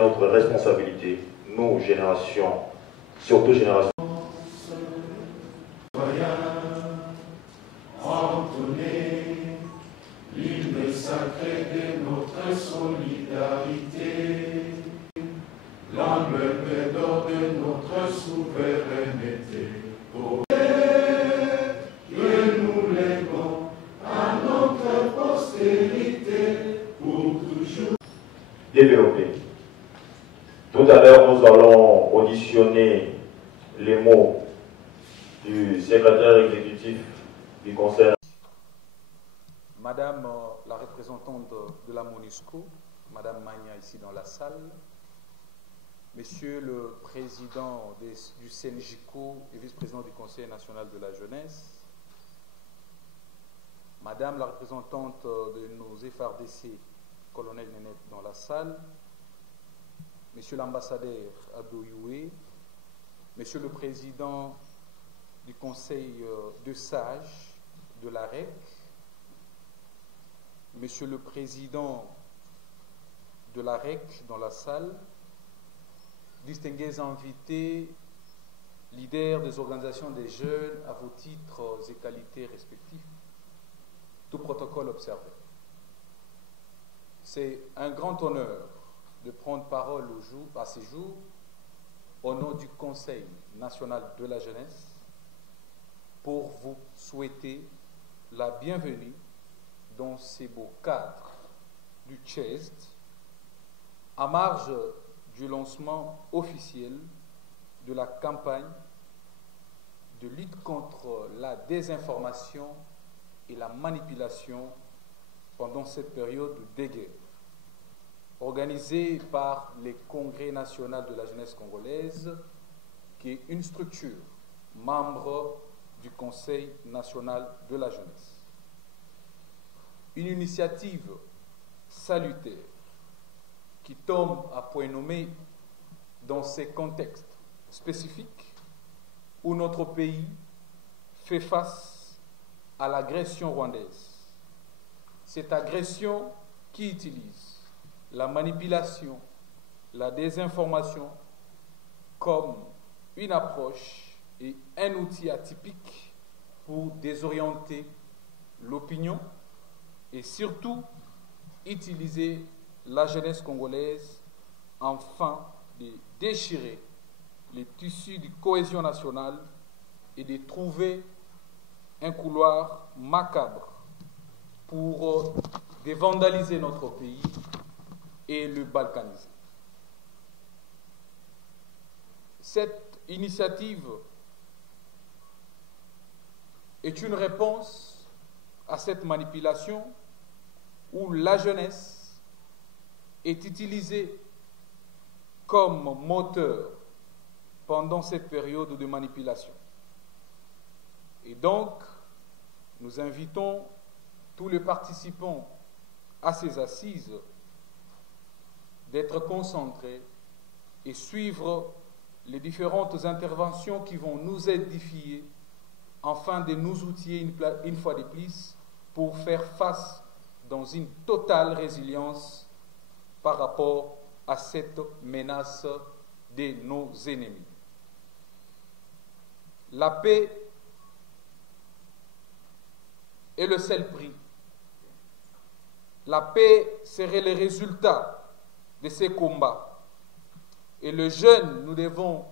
Notre responsabilité, nous, génération, surtout génération. Entonner l'hymne sacré de notre solidarité, l'emblème d'or de notre souveraineté. Que nous léguons à notre postérité pour toujours Développer. Tout à l'heure, nous allons auditionner les mots du secrétaire exécutif du Conseil. Madame la représentante de la MONUSCO, Madame Magna ici dans la salle, Monsieur le président du CNJICO et vice-président du Conseil national de la jeunesse, Madame la représentante de nos FRDC, colonel Nenette dans la salle, Monsieur l'ambassadeur Adoyoué, Monsieur le président du Conseil de sages de la REC, Monsieur le président de la REC dans la salle, distingués invités, leaders des organisations des jeunes à vos titres et qualités respectifs, tout protocole observé. C'est un grand honneur de prendre parole à ces jours au nom du Conseil national de la jeunesse pour vous souhaiter la bienvenue dans ces beaux cadres du CHESD à marge du lancement officiel de la campagne de lutte contre la désinformation et la manipulation pendant cette période de guerre, organisée par les Congrès national de la jeunesse congolaise, qui est une structure membre du Conseil national de la jeunesse. Une initiative salutaire qui tombe à point nommé dans ces contextes spécifiques où notre pays fait face à l'agression rwandaise. Cette agression qui utilise la manipulation, la désinformation comme une approche et un outil atypique pour désorienter l'opinion et surtout utiliser la jeunesse congolaise afin de déchirer les tissus de cohésion nationale et de trouver un couloir macabre pour dévandaliser notre pays et le balkaniser. Cette initiative est une réponse à cette manipulation où la jeunesse est utilisée comme moteur pendant cette période de manipulation. Et donc, nous invitons tous les participants à ces assises d'être concentrés et suivre les différentes interventions qui vont nous édifier afin de nous outiller une fois de plus pour faire face dans une totale résilience par rapport à cette menace de nos ennemis. La paix est le seul prix. La paix serait le résultat de ces combats. Et le jeune, nous devons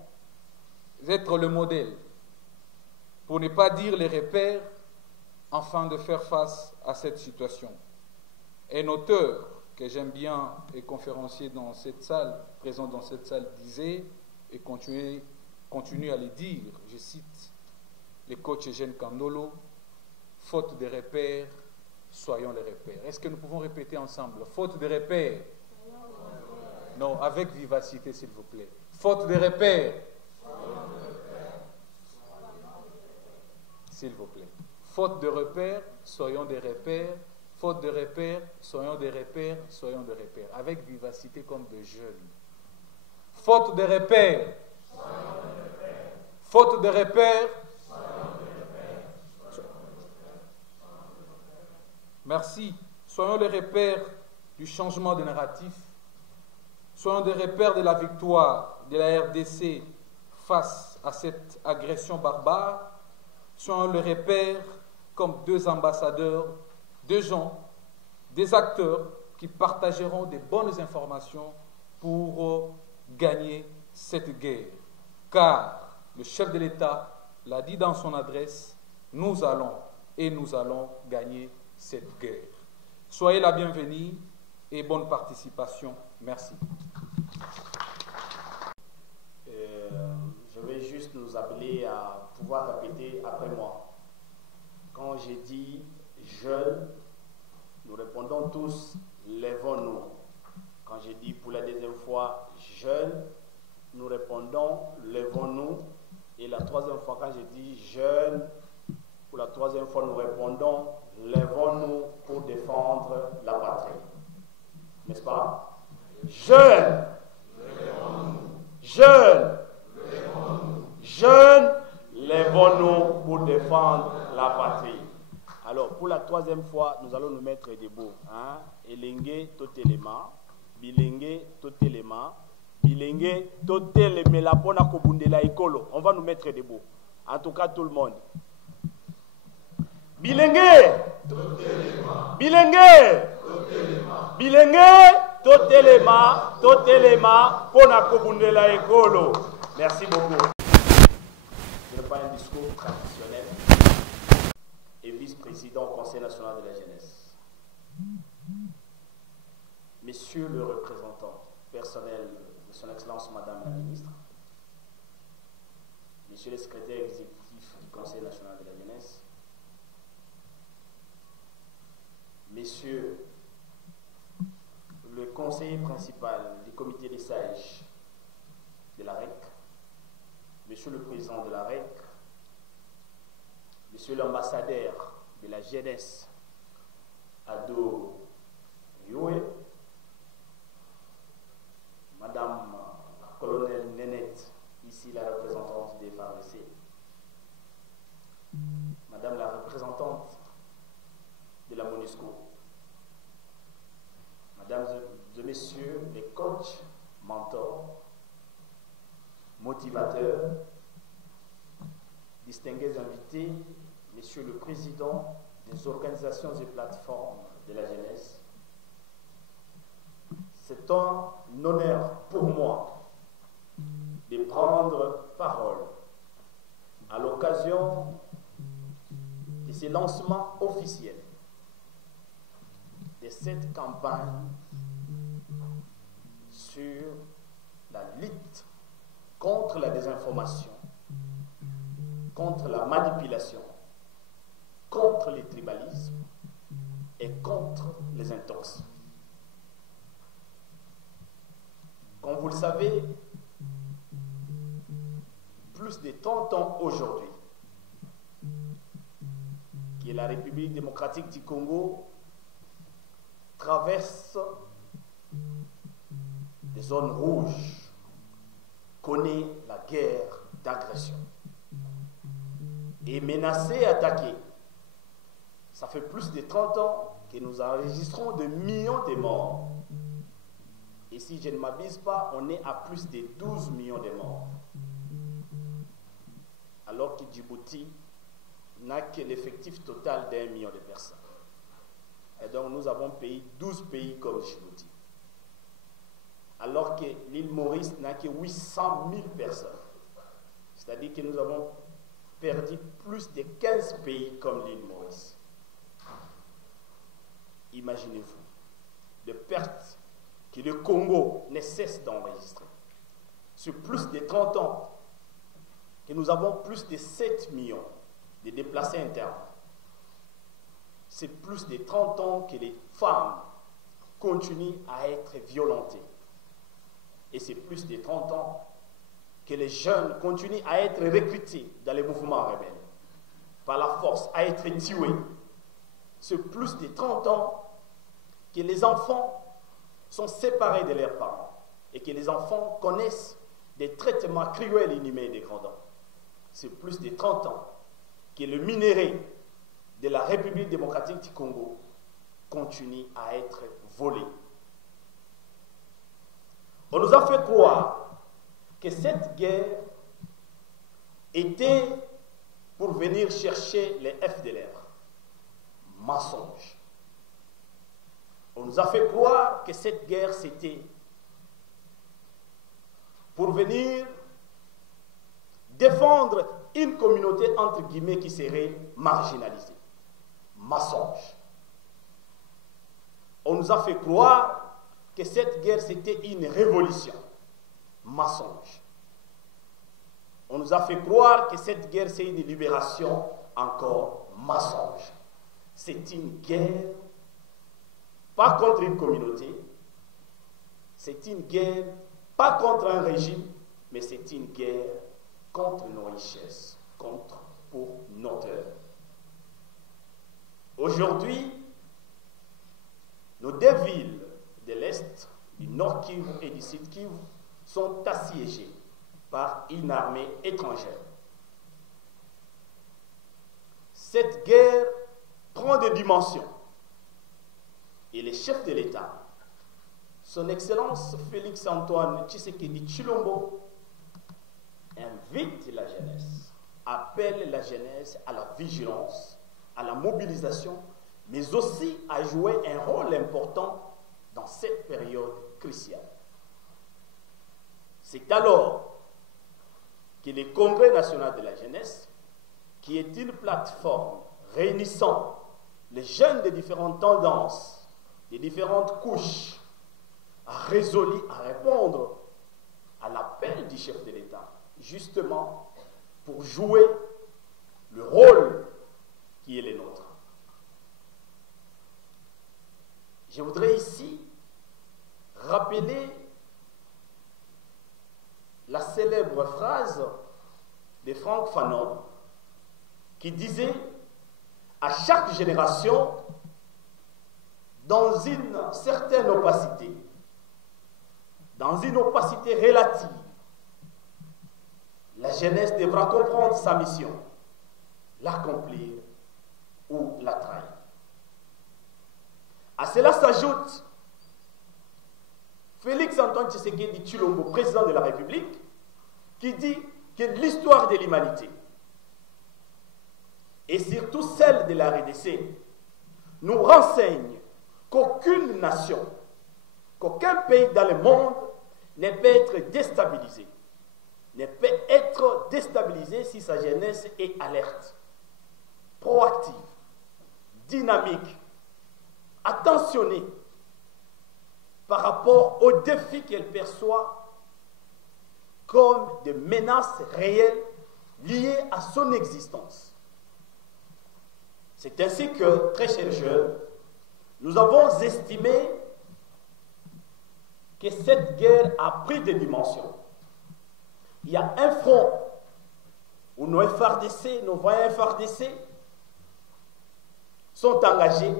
être le modèle, pour ne pas dire les repères, afin de faire face à cette situation. Un auteur que j'aime bien et conférencier dans cette salle, présent dans cette salle, disait, et continue à le dire, je cite le coach Eugène Kandolo, faute de repères, soyons les repères. Est-ce que nous pouvons répéter ensemble? Faute de repères. Non, avec vivacité, s'il vous plaît. Faute de repères. S'il vous plaît. Faute de repères, soyons des repères. Faute de repères, soyons des repères, soyons des repères. Avec vivacité comme de jeunes. Faute de repères. Faute de repères. Merci. Soyons les repères du changement de narratif. soyons des repères de la victoire de la RDC face à cette agression barbare, soyons le repère comme deux ambassadeurs, deux gens, des acteurs qui partageront des bonnes informations pour gagner cette guerre. Car le chef de l'État l'a dit dans son adresse, nous allons gagner cette guerre. Soyez la bienvenue et bonne participation. Merci. Je vais juste nous appeler à pouvoir répéter après moi. Quand j'ai dit jeunes, nous répondons tous lèvons-nous. Quand j'ai dit pour la deuxième fois jeunes, nous répondons lèvons-nous. Et la troisième fois, quand j'ai dit jeunes, pour la troisième fois, nous répondons lèvons-nous pour défendre la patrie. N'est-ce pas? Jeunes, jeunes, jeunes, lèvons-nous pour défendre la patrie. Alors, pour la troisième fois, nous allons nous mettre debout. Elenge totelema, bilenge totelema, bilenge totelemela pona kobundela ekolo. On va nous mettre debout. En tout cas, tout le monde. Bilenge totelema, bilenge totelema, bilenge totelema, totelema pona kobundela ekolo. Merci beaucoup. Je n'ai pas un discours traditionnel. Et vice-président au Conseil national de la jeunesse. Monsieur le représentant personnel de son Excellence Madame la Ministre, Monsieur le secrétaire exécutif du Conseil national de la jeunesse, Monsieur le conseiller principal du comité des sages de la REC, Monsieur le président de la REC, Monsieur l'ambassadeur de la jeunesse, Ado Yoé, Madame la colonel Nénette, ici la représentante des FARDC, Madame la représentante de la MONUSCO, Mesdames et Messieurs les coachs, mentors, motivateurs, distingués invités, Monsieur le Président des organisations et plateformes de la jeunesse, c'est un honneur pour moi de prendre parole à l'occasion de ce lancement officiel de cette campagne sur la lutte contre la désinformation, contre la manipulation, contre les tribalismes et contre les intox. Comme vous le savez, plus de 30 ans aujourd'hui, que la République démocratique du Congo traverse des zones rouges, connaît la guerre d'agression, est menacée et attaquée. Ça fait plus de 30 ans que nous enregistrons de millions de morts. Et si je ne m'abuse pas, on est à plus de 12 millions de morts. Alors que Djibouti n'a que l'effectif total d'1 million de personnes. Et donc nous avons payé 12 pays comme Djibouti. Alors que l'île Maurice n'a que 800 000 personnes. C'est-à-dire que nous avons perdu plus de 15 pays comme l'île Maurice. Imaginez-vous, de pertes que le Congo ne cesse d'enregistrer. Sur plus de 30 ans, que nous avons plus de 7 millions de déplacés internes. C'est plus de 30 ans que les femmes continuent à être violentées. Et c'est plus de 30 ans que les jeunes continuent à être recrutés dans les mouvements rebelles, par la force, à être tués. C'est plus de 30 ans que les enfants sont séparés de leurs parents et que les enfants connaissent des traitements cruels et inhumains et dégradants. C'est plus de 30 ans que le minerai de la République démocratique du Congo continue à être volé. On nous a fait croire que cette guerre était pour venir chercher les FDLR. Mensonge. On nous a fait croire que cette guerre, c'était pour venir défendre une communauté, entre guillemets, qui serait marginalisée. Mensonge. On nous a fait croire que cette guerre, c'était une révolution. Mensonge. On nous a fait croire que cette guerre, c'est une libération. Encore mensonge. C'est une guerre, pas contre une communauté, c'est une guerre, pas contre un régime, mais c'est une guerre contre nos richesses, pour notre œuvre. Aujourd'hui, nos deux villes de l'Est, du Nord Kivu et du Sud Kivu, sont assiégées par une armée étrangère. Cette guerre prend des dimensions. Et les chefs de l'État, son Excellence Félix Antoine Tshisekedi Tshilombo, invite la jeunesse, appelle la jeunesse à la vigilance, à la mobilisation, mais aussi à jouer un rôle important dans cette période cruciale. C'est alors que le Congrès national de la jeunesse, qui est une plateforme réunissant les jeunes de différentes tendances, des différentes couches, a résolu à répondre à l'appel du chef de l'État, justement pour jouer le rôle qui est le nôtre. Je voudrais ici rappeler la célèbre phrase de Franck Fanon qui disait « À chaque génération, dans une certaine opacité, dans une opacité relative, la jeunesse devra comprendre sa mission, l'accomplir ou la trahir. » À cela s'ajoute Félix Antoine Tshisekedi Tshilombo, président de la République, qui dit que l'histoire de l'humanité, et surtout celle de la RDC, nous renseigne qu'aucune nation, qu'aucun pays dans le monde ne peut être déstabilisé. Ne peut être déstabilisé si sa jeunesse est alerte, proactive, dynamique, attentionnée par rapport aux défis qu'elle perçoit comme des menaces réelles liées à son existence. C'est ainsi que, très chers jeunes, nous avons estimé que cette guerre a pris des dimensions. Il y a un front où nos FARDC, nos voyants FARDC sont engagés.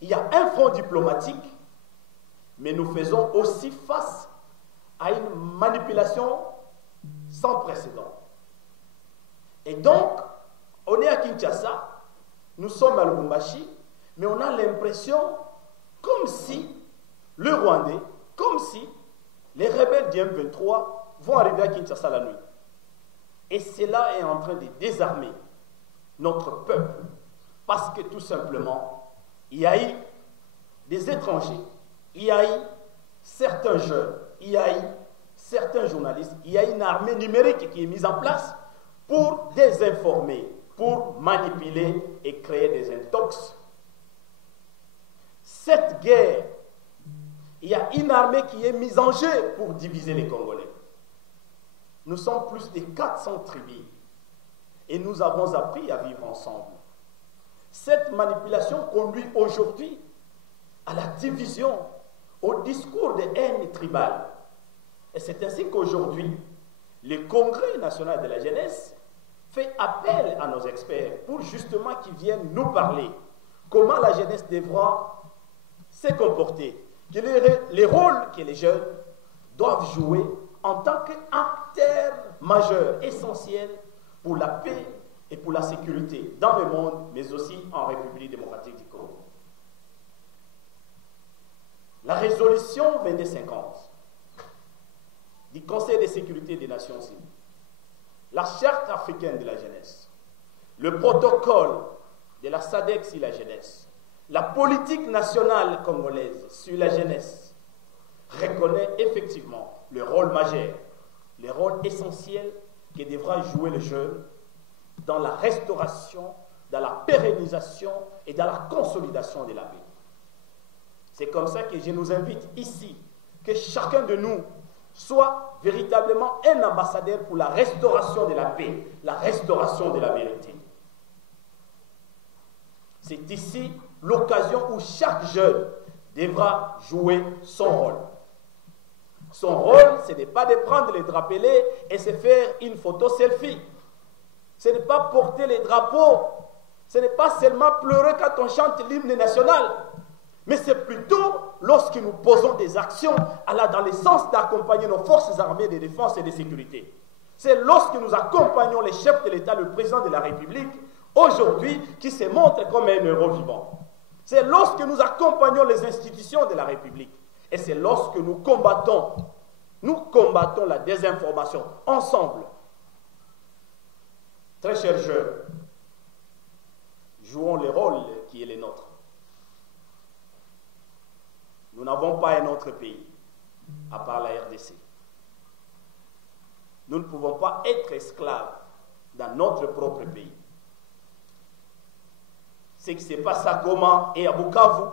Il y a un front diplomatique, mais nous faisons aussi face à une manipulation sans précédent. Et donc, on est à Kinshasa, nous sommes à Lubumbashi, mais on a l'impression comme si le Rwandais, comme si les rebelles du M23 vont arriver à Kinshasa la nuit. Et cela est en train de désarmer notre peuple, parce que tout simplement, il y a eu des étrangers, il y a eu certains jeunes, il y a eu certains journalistes, il y a une armée numérique qui est mise en place pour désinformer, pour manipuler et créer des intox. Cette guerre, il y a une armée qui est mise en jeu pour diviser les Congolais. Nous sommes plus de 400 tribus et nous avons appris à vivre ensemble. Cette manipulation conduit aujourd'hui à la division, au discours de haine tribale. Et c'est ainsi qu'aujourd'hui, le Congrès national de la jeunesse fait appel à nos experts pour justement qu'ils viennent nous parler comment la jeunesse devra se comporter, quel est le rôle que les jeunes doivent jouer en tant qu'acteurs majeurs, essentiels pour la paix et pour la sécurité dans le monde, mais aussi en République démocratique du Congo. La résolution 2250 du Conseil de sécurité des Nations Unies, la Charte africaine de la jeunesse, le protocole de la SADC sur la jeunesse, la politique nationale congolaise sur la jeunesse reconnaît effectivement le rôle majeur, le rôle essentiel que devra jouer le jeune dans la restauration, dans la pérennisation et dans la consolidation de la paix. C'est comme ça que je nous invite ici, que chacun de nous soit véritablement un ambassadeur pour la restauration de la paix, la restauration de la vérité. C'est ici l'occasion où chaque jeune devra jouer son rôle. Son rôle, ce n'est pas de prendre les drapelés et se faire une photo selfie. Ce n'est pas porter les drapeaux. Ce n'est pas seulement pleurer quand on chante l'hymne national. Mais c'est plutôt lorsque nous posons des actions allant dans le sens d'accompagner nos forces armées de défense et de sécurité. C'est lorsque nous accompagnons les chefs de l'État, le président de la République, aujourd'hui, qui se montre comme un héros vivant. C'est lorsque nous accompagnons les institutions de la République. Et c'est lorsque nous combattons la désinformation ensemble. Très chers jeunes, jouons le rôle qui est le nôtre. Nous n'avons pas un autre pays à part la RDC. Nous ne pouvons pas être esclaves dans notre propre pays. Ce qui se passe à Goma et à Bukavu,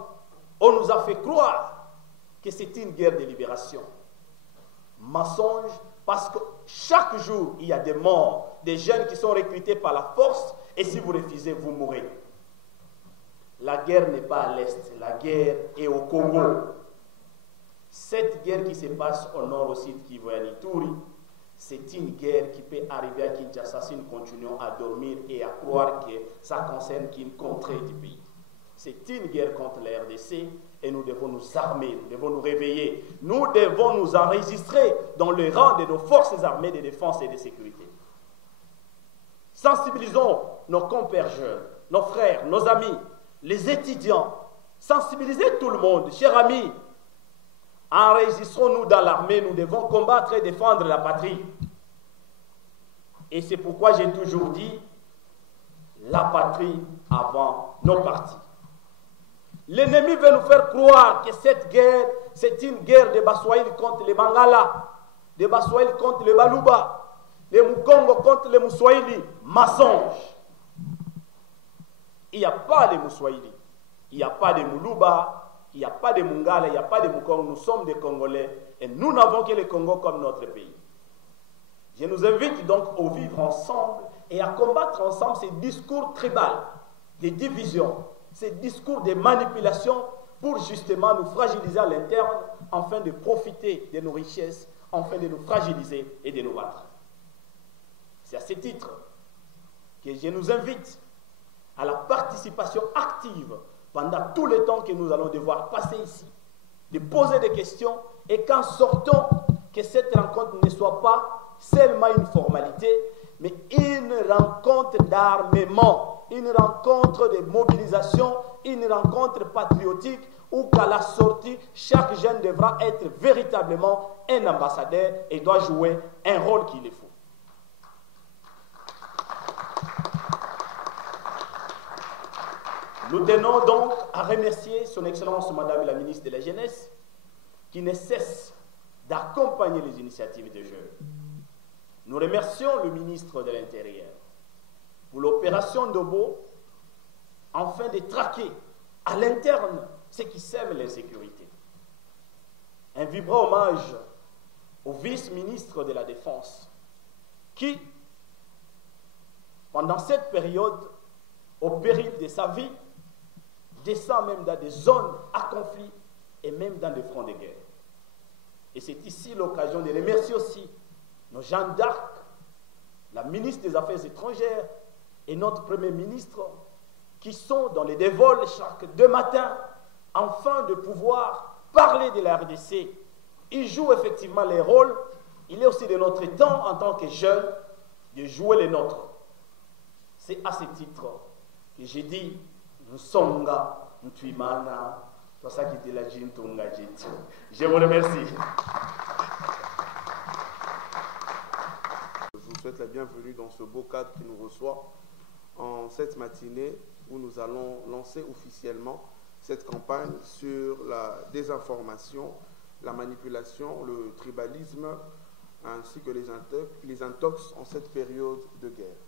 on nous a fait croire que c'est une guerre de libération. Mensonge, parce que chaque jour, il y a des morts, des jeunes qui sont recrutés par la force, et si vous refusez, vous mourrez. La guerre n'est pas à l'Est, la guerre est au Congo. Cette guerre qui se passe au nord aussi de Kivu et à Ituri, c'est une guerre qui peut arriver à Kinshasa si nous continuons à dormir et à croire que ça concerne qu'une contrée du pays. C'est une guerre contre la RDC et nous devons nous armer, nous devons nous réveiller. Nous devons nous enregistrer dans le rang de nos forces armées de défense et de sécurité. Sensibilisons nos compères jeunes, nos frères, nos amis, les étudiants. Sensibilisez tout le monde, chers amis. Enregistrons-nous dans l'armée, nous devons combattre et défendre la patrie. Et c'est pourquoi j'ai toujours dit, la patrie avant nos partis. L'ennemi veut nous faire croire que cette guerre, c'est une guerre de Baswahili contre les Bangala, de Baswahili contre les Baluba, les Mukongo contre les Mouswahili. Mensonge. Il n'y a pas de Mouswahili, il n'y a pas de Muluba, il n'y a pas de Mungala, il n'y a pas de Mukongo. Nous sommes des Congolais et nous n'avons que le Congo comme notre pays. Je nous invite donc à vivre ensemble et à combattre ensemble ces discours tribaux, des divisions, ces discours de manipulation pour justement nous fragiliser à l'interne, afin de profiter de nos richesses, afin de nous fragiliser et de nous battre. C'est à ce titre que je nous invite à la participation active pendant tout le temps que nous allons devoir passer ici, de poser des questions et qu'en sortant, que cette rencontre ne soit pas seulement une formalité, mais une rencontre d'armement, une rencontre de mobilisation, une rencontre patriotique où qu'à la sortie, chaque jeune devra être véritablement un ambassadeur et doit jouer un rôle qu'il faut. Nous tenons donc à remercier son Excellence Madame la Ministre de la Jeunesse qui ne cesse d'accompagner les initiatives des jeunes. Nous remercions le ministre de l'Intérieur pour l'opération Ndobo, afin de traquer à l'interne ceux qui sèment l'insécurité. Un vibrant hommage au vice-ministre de la Défense qui, pendant cette période, au péril de sa vie, descend même dans des zones à conflit et même dans des fronts de guerre. Et c'est ici l'occasion de remercier aussi nos Jeanne d'Arc, la ministre des Affaires étrangères et notre Premier ministre qui sont dans les dévols chaque 2 matins afin de pouvoir parler de la RDC. Ils jouent effectivement les rôles. Il est aussi de notre temps en tant que jeunes de jouer les nôtres. C'est à ce titre que j'ai dit Nsonga, Ntuimana, c'est ça qui était la Jintunga. Je vous remercie. souhaite la bienvenue dans ce beau cadre qui nous reçoit en cette matinée où nous allons lancer officiellement cette campagne sur la désinformation, la manipulation, le tribalisme, ainsi que les intox en cette période de guerre.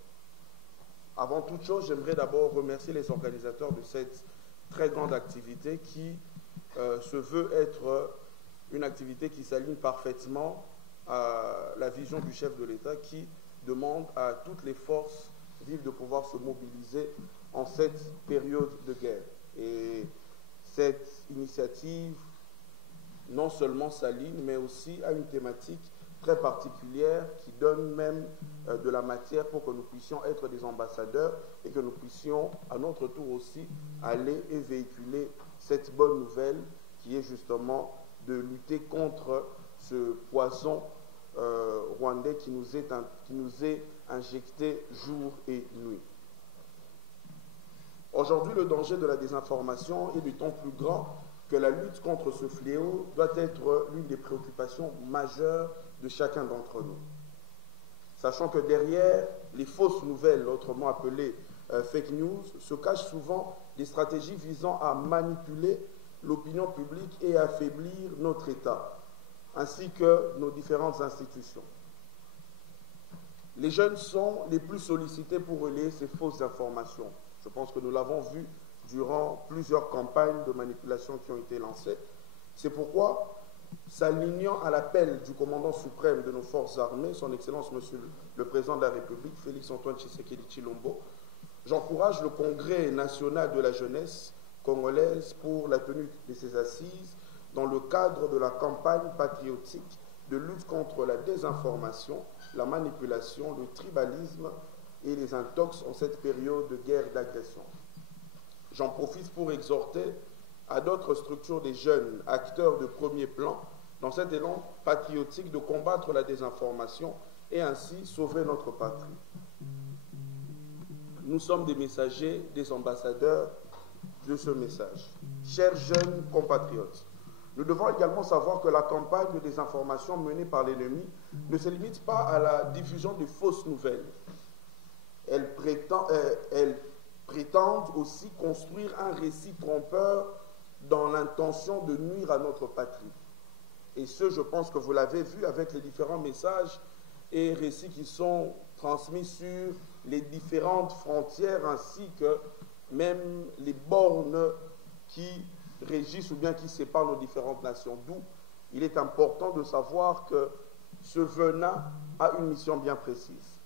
Avant toute chose, j'aimerais d'abord remercier les organisateurs de cette très grande activité qui se veut être une activité qui s'aligne parfaitement à la vision du chef de l'État qui demande à toutes les forces vives de pouvoir se mobiliser en cette période de guerre. Et cette initiative non seulement s'aligne, mais aussi a une thématique très particulière qui donne même de la matière pour que nous puissions être des ambassadeurs et que nous puissions à notre tour aussi aller et véhiculer cette bonne nouvelle qui est justement de lutter contre ce poison rwandais qui nous est injecté jour et nuit. Aujourd'hui, le danger de la désinformation est d'autant plus grand que la lutte contre ce fléau doit être l'une des préoccupations majeures de chacun d'entre nous. Sachant que derrière les fausses nouvelles, autrement appelées fake news, se cachent souvent des stratégies visant à manipuler l'opinion publique et à affaiblir notre État, ainsi que nos différentes institutions. Les jeunes sont les plus sollicités pour relayer ces fausses informations. Je pense que nous l'avons vu durant plusieurs campagnes de manipulation qui ont été lancées. C'est pourquoi, s'alignant à l'appel du commandant suprême de nos forces armées, son Excellence Monsieur le Président de la République, Félix-Antoine Tshisekedi Tshilombo, j'encourage le Congrès national de la jeunesse congolaise pour la tenue de ces assises dans le cadre de la campagne patriotique de lutte contre la désinformation, la manipulation, le tribalisme et les intox en cette période de guerre et d'agression. J'en profite pour exhorter à d'autres structures des jeunes acteurs de premier plan dans cet élan patriotique de combattre la désinformation et ainsi sauver notre patrie. Nous sommes des messagers, des ambassadeurs de ce message. Chers jeunes compatriotes, nous devons également savoir que la campagne de désinformation menée par l'ennemi ne se limite pas à la diffusion de fausses nouvelles. Elle prétendent aussi construire un récit trompeur dans l'intention de nuire à notre patrie. Et ce, je pense que vous l'avez vu avec les différents messages et récits qui sont transmis sur les différentes frontières ainsi que même les bornes qui régissent ou bien qui séparent nos différentes nations. D'où il est important de savoir que ce venin a une mission bien précise.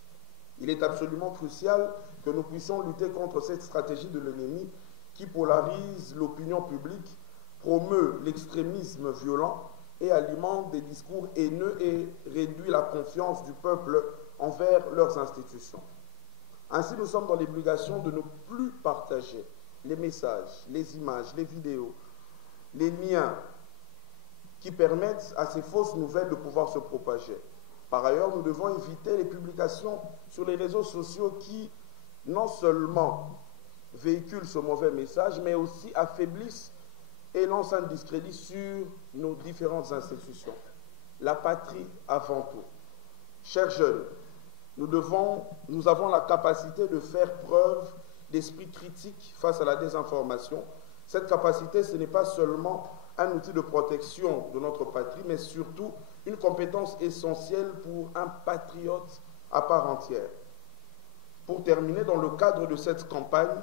Il est absolument crucial que nous puissions lutter contre cette stratégie de l'ennemi qui polarise l'opinion publique, promeut l'extrémisme violent et alimente des discours haineux et réduit la confiance du peuple envers leurs institutions. Ainsi, nous sommes dans l'obligation de ne plus partager les messages, les images, les vidéos, les liens qui permettent à ces fausses nouvelles de pouvoir se propager. Par ailleurs, nous devons éviter les publications sur les réseaux sociaux qui non seulement véhiculent ce mauvais message, mais aussi affaiblissent et lancent un discrédit sur nos différentes institutions. La patrie avant tout. Chers jeunes, nous avons la capacité de faire preuve d'esprit critique face à la désinformation. Cette capacité, ce n'est pas seulement un outil de protection de notre patrie, mais surtout une compétence essentielle pour un patriote à part entière. Pour terminer, dans le cadre de cette campagne,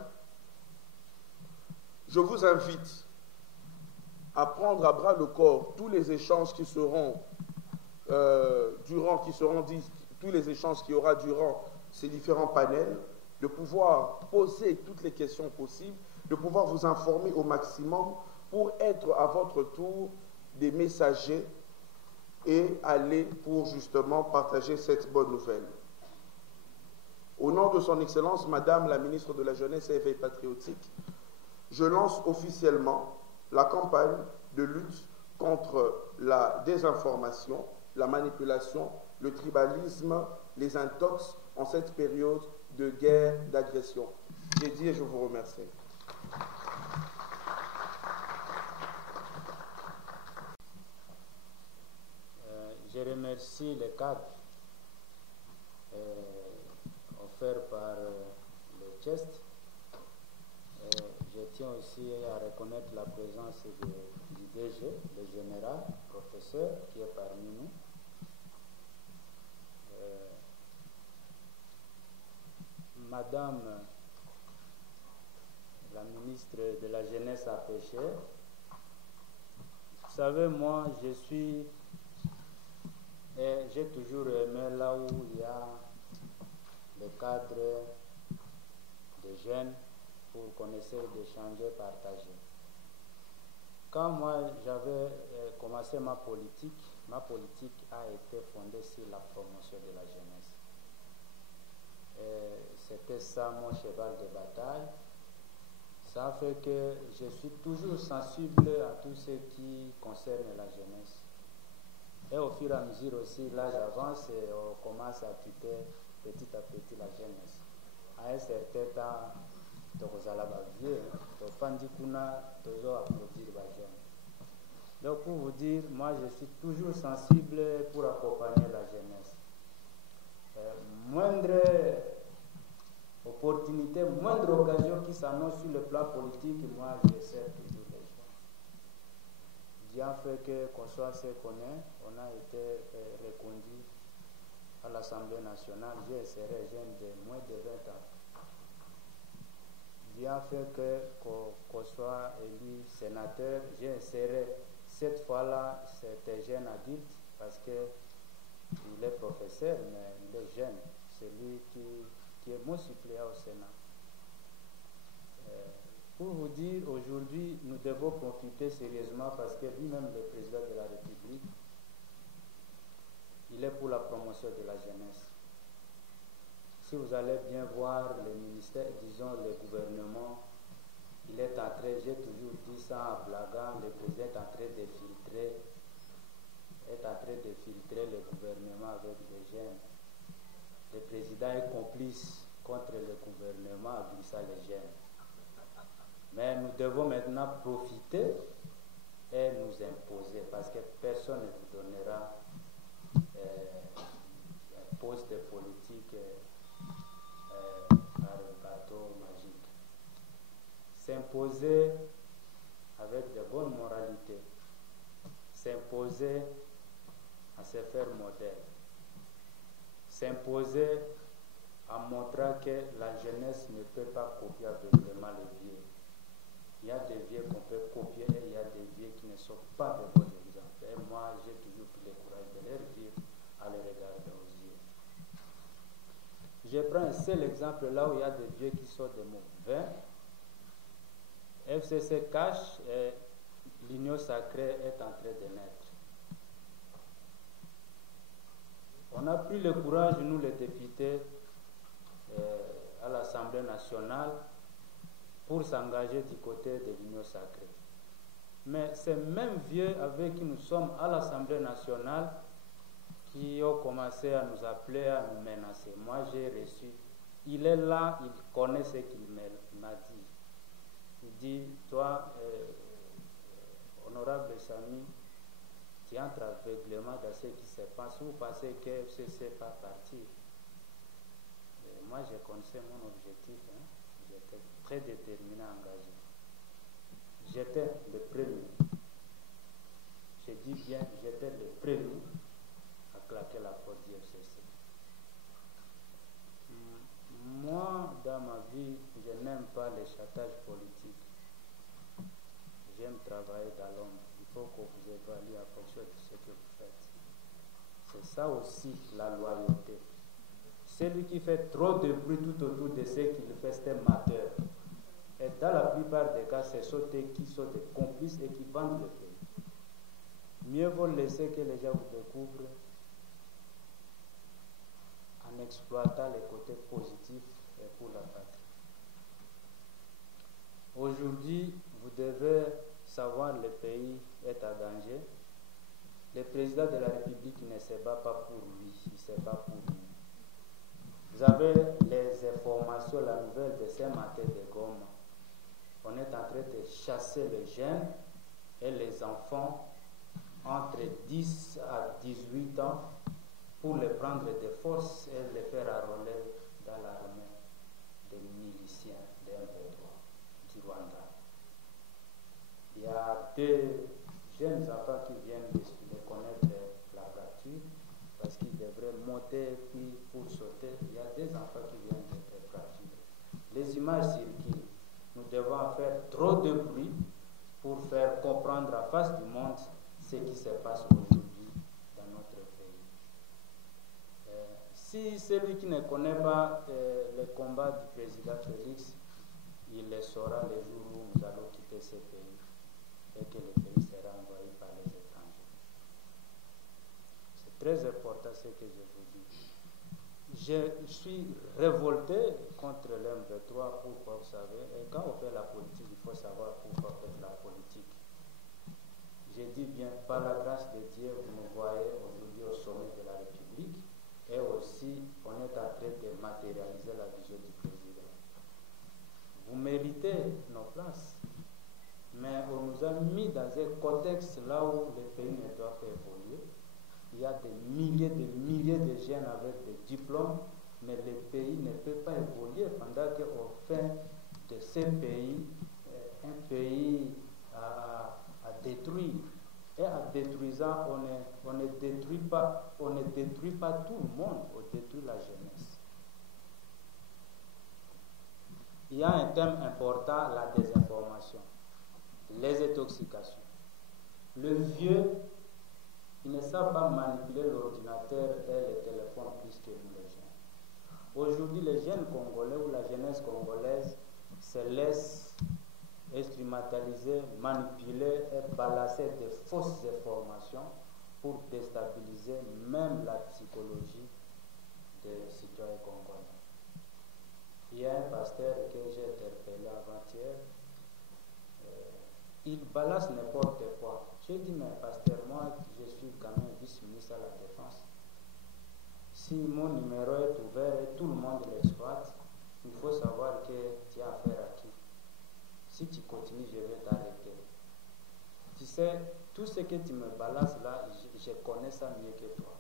je vous invite à prendre à bras le corps tous les échanges qui seront tous les échanges qu'il y aura durant ces différents panels, de pouvoir poser toutes les questions possibles, de pouvoir vous informer au maximum pour être à votre tour des messagers et aller pour justement partager cette bonne nouvelle. Au nom de son Excellence, Madame la Ministre de la Jeunesse et Éveil Patriotique, je lance officiellement la campagne de lutte contre la désinformation, la manipulation, le tribalisme, les intox en cette période de guerre, d'agression. J'ai dit et je vous remercie. Je remercie les cadres offert par le chest. Je tiens aussi à reconnaître la présence du DG, le général, professeur, qui est parmi nous. Madame la ministre de la Jeunesse a péché. Vous savez, moi, j'ai toujours aimé là où il y a le cadre de jeunes pour qu'on essaie d'échanger, partager. Quand moi j'avais commencé ma politique a été fondée sur la promotion de la jeunesse. C'était ça mon cheval de bataille. Ça fait que je suis toujours sensible à tout ce qui concerne la jeunesse. Et au fur et à mesure aussi, l'âge avance et on commence à quitter petit à petit la jeunesse. À un certain temps, tokozala ba vieux, topandi kuna tozo applaudir ba jeune. Donc pour vous dire, moi je suis toujours sensible pour accompagner la jeunesse. Moindre opportunité, moindre occasion qui s'annonce sur le plan politique, moi j'essaie toujours les gens. Bien fait qu'on soit ce qu'on est, on a été reconduit à l'Assemblée nationale, j'ai inséré jeune de moins de 20 ans. Bien fait qu'on soit élu sénateur, j'ai inséré cette fois-là, c'était jeune adulte parce qu'il est professeur, mais il est jeune. C'est lui qui est mon suppléant au Sénat. Pour vous dire, aujourd'hui, nous devons profiter sérieusement parce que lui-même, le président de la République, il est pour la promotion de la jeunesse. Si vous allez bien voir les ministères, disons le gouvernement, il est en train, j'ai toujours dit ça en blaguant, le président est en train de filtrer le gouvernement avec des jeunes. Le président est complice contre le gouvernement en glissant les jeunes. Mais nous devons maintenant profiter et nous imposer parce que personne ne vous donnera un poste politique par un bateau magique. S'imposer avec de bonnes moralités, s'imposer à se faire modèle, s'imposer en montrant que la jeunesse ne peut pas copier aveuglément les vieux. Il y a des vieux qu'on peut copier et il y a des vieux qui ne sont pas de bons exemples. Et moi, j'ai toujours pris le courage de les vivre, à les regarder aux yeux. Je prends un seul exemple là où il y a des vieux qui sont de mauvais. FCC cache et l'union sacrée est en train de naître. On a pris le courage, nous les députés, à l'Assemblée nationale, pour s'engager du côté de l'union sacrée. Mais ces mêmes vieux avec qui nous sommes à l'Assemblée nationale qui ont commencé à nous appeler, à nous menacer. Moi, j'ai reçu. Il est là, il connaît ce qu'il m'a dit. Il dit, toi, honorable Samy, tu entres aveuglément dans ce qui se passe. Vous pensez que FCC pas partir. Et moi, je connaissais mon objectif. Hein. J'étais très déterminé, engagé. J'étais le premier. Je dis bien, j'étais le premier à claquer la porte du FCC. Moi, dans ma vie, je n'aime pas les châtages politiques. J'aime travailler dans l'ombre. Il faut qu'on vous évalue en fonction de ce que vous faites. C'est ça aussi la loyauté. Celui qui fait trop de bruit tout autour de ce qu'il fait, c'est un mateur. Et dans la plupart des cas, c'est ceux qui sont des complices et qui vendent le pays. Mieux vaut laisser que les gens vous découvrent en exploitant les côtés positifs pour la patrie. Aujourd'hui, vous devez savoir que le pays est en danger. Le président de la République ne se bat pas pour lui, il se bat pour nous. Vous avez les informations, la nouvelle de ce matin de Goma. On est en train de chasser les jeunes et les enfants entre 10 à 18 ans pour les prendre de force et les faire enrôler dans l'armée des miliciens des M23 du Rwanda. Il y a deux jeunes enfants qui viennent de connaître la fracture parce qu'ils devraient monter puis pour sauter. Il y a des enfants qui viennent d'être fracturés. Les images circulent. Nous devons faire trop de bruit pour faire comprendre à face du monde ce qui se passe aujourd'hui dans notre pays. Si celui qui ne connaît pas le combat du président Félix, il le saura le jour où nous allons quitter ce pays et que le pays sera envahi par les étrangers. C'est très important ce que je vous dis. Je suis révolté contre l'M23, pourquoi vous savez, et quand on fait la politique, il faut savoir pourquoi on fait la politique. Je dis bien, par la grâce de Dieu, vous me voyez aujourd'hui au sommet de la République, et aussi on est en train de matérialiser la vision du président. Vous méritez nos places, mais on nous a mis dans un contexte là où le pays ne doit pas évoluer. Il y a des milliers de jeunes avec des diplômes, mais le pays ne peut pas évoluer pendant qu'on fait de ce pays un pays à détruire. Et en détruisant, on ne détruit pas tout le monde, on détruit la jeunesse. Il y a un thème important, la désinformation, les intoxications. Le vieux, ils ne savent pas manipuler l'ordinateur et le téléphone plus que nous les jeunes. Aujourd'hui, les jeunes congolais ou la jeunesse congolaise se laissent instrumentaliser, manipuler et balancer de fausses informations pour déstabiliser même la psychologie des citoyens congolais. Il y a un pasteur que j'ai interpellé avant-hier. Il balance n'importe quoi. J'ai dit, mais pasteur, moi, je suis quand même vice-ministre à la Défense. Si mon numéro est ouvert et tout le monde l'exploite, il faut savoir que tu as affaire à qui. Si tu continues, je vais t'arrêter. Tu sais, tout ce que tu me balances là, je connais ça mieux que toi.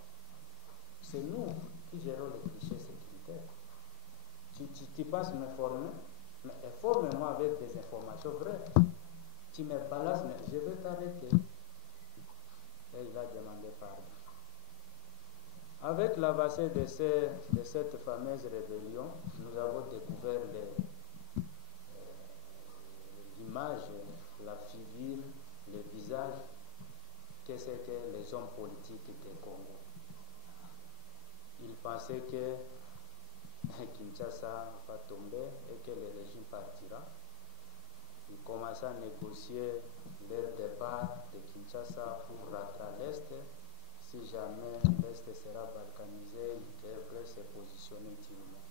C'est nous qui gérons les clichés sécuritaires. Tu penses me former, mais informe-moi avec des informations vraies. Tu me balances, mais je vais t'arrêter. Et il a demandé pardon. Avec l'avancée de cette fameuse rébellion, nous avons découvert l'image, la figure, le visage que c'est que les hommes politiques du Congo. Ils pensaient que Kinshasa va tomber et que le régime partira. Ils commençaient à négocier leur départ de Kinshasa pour rentrer à l'Est. Si jamais l'Est sera balkanisé, ils devraient se positionner dignement.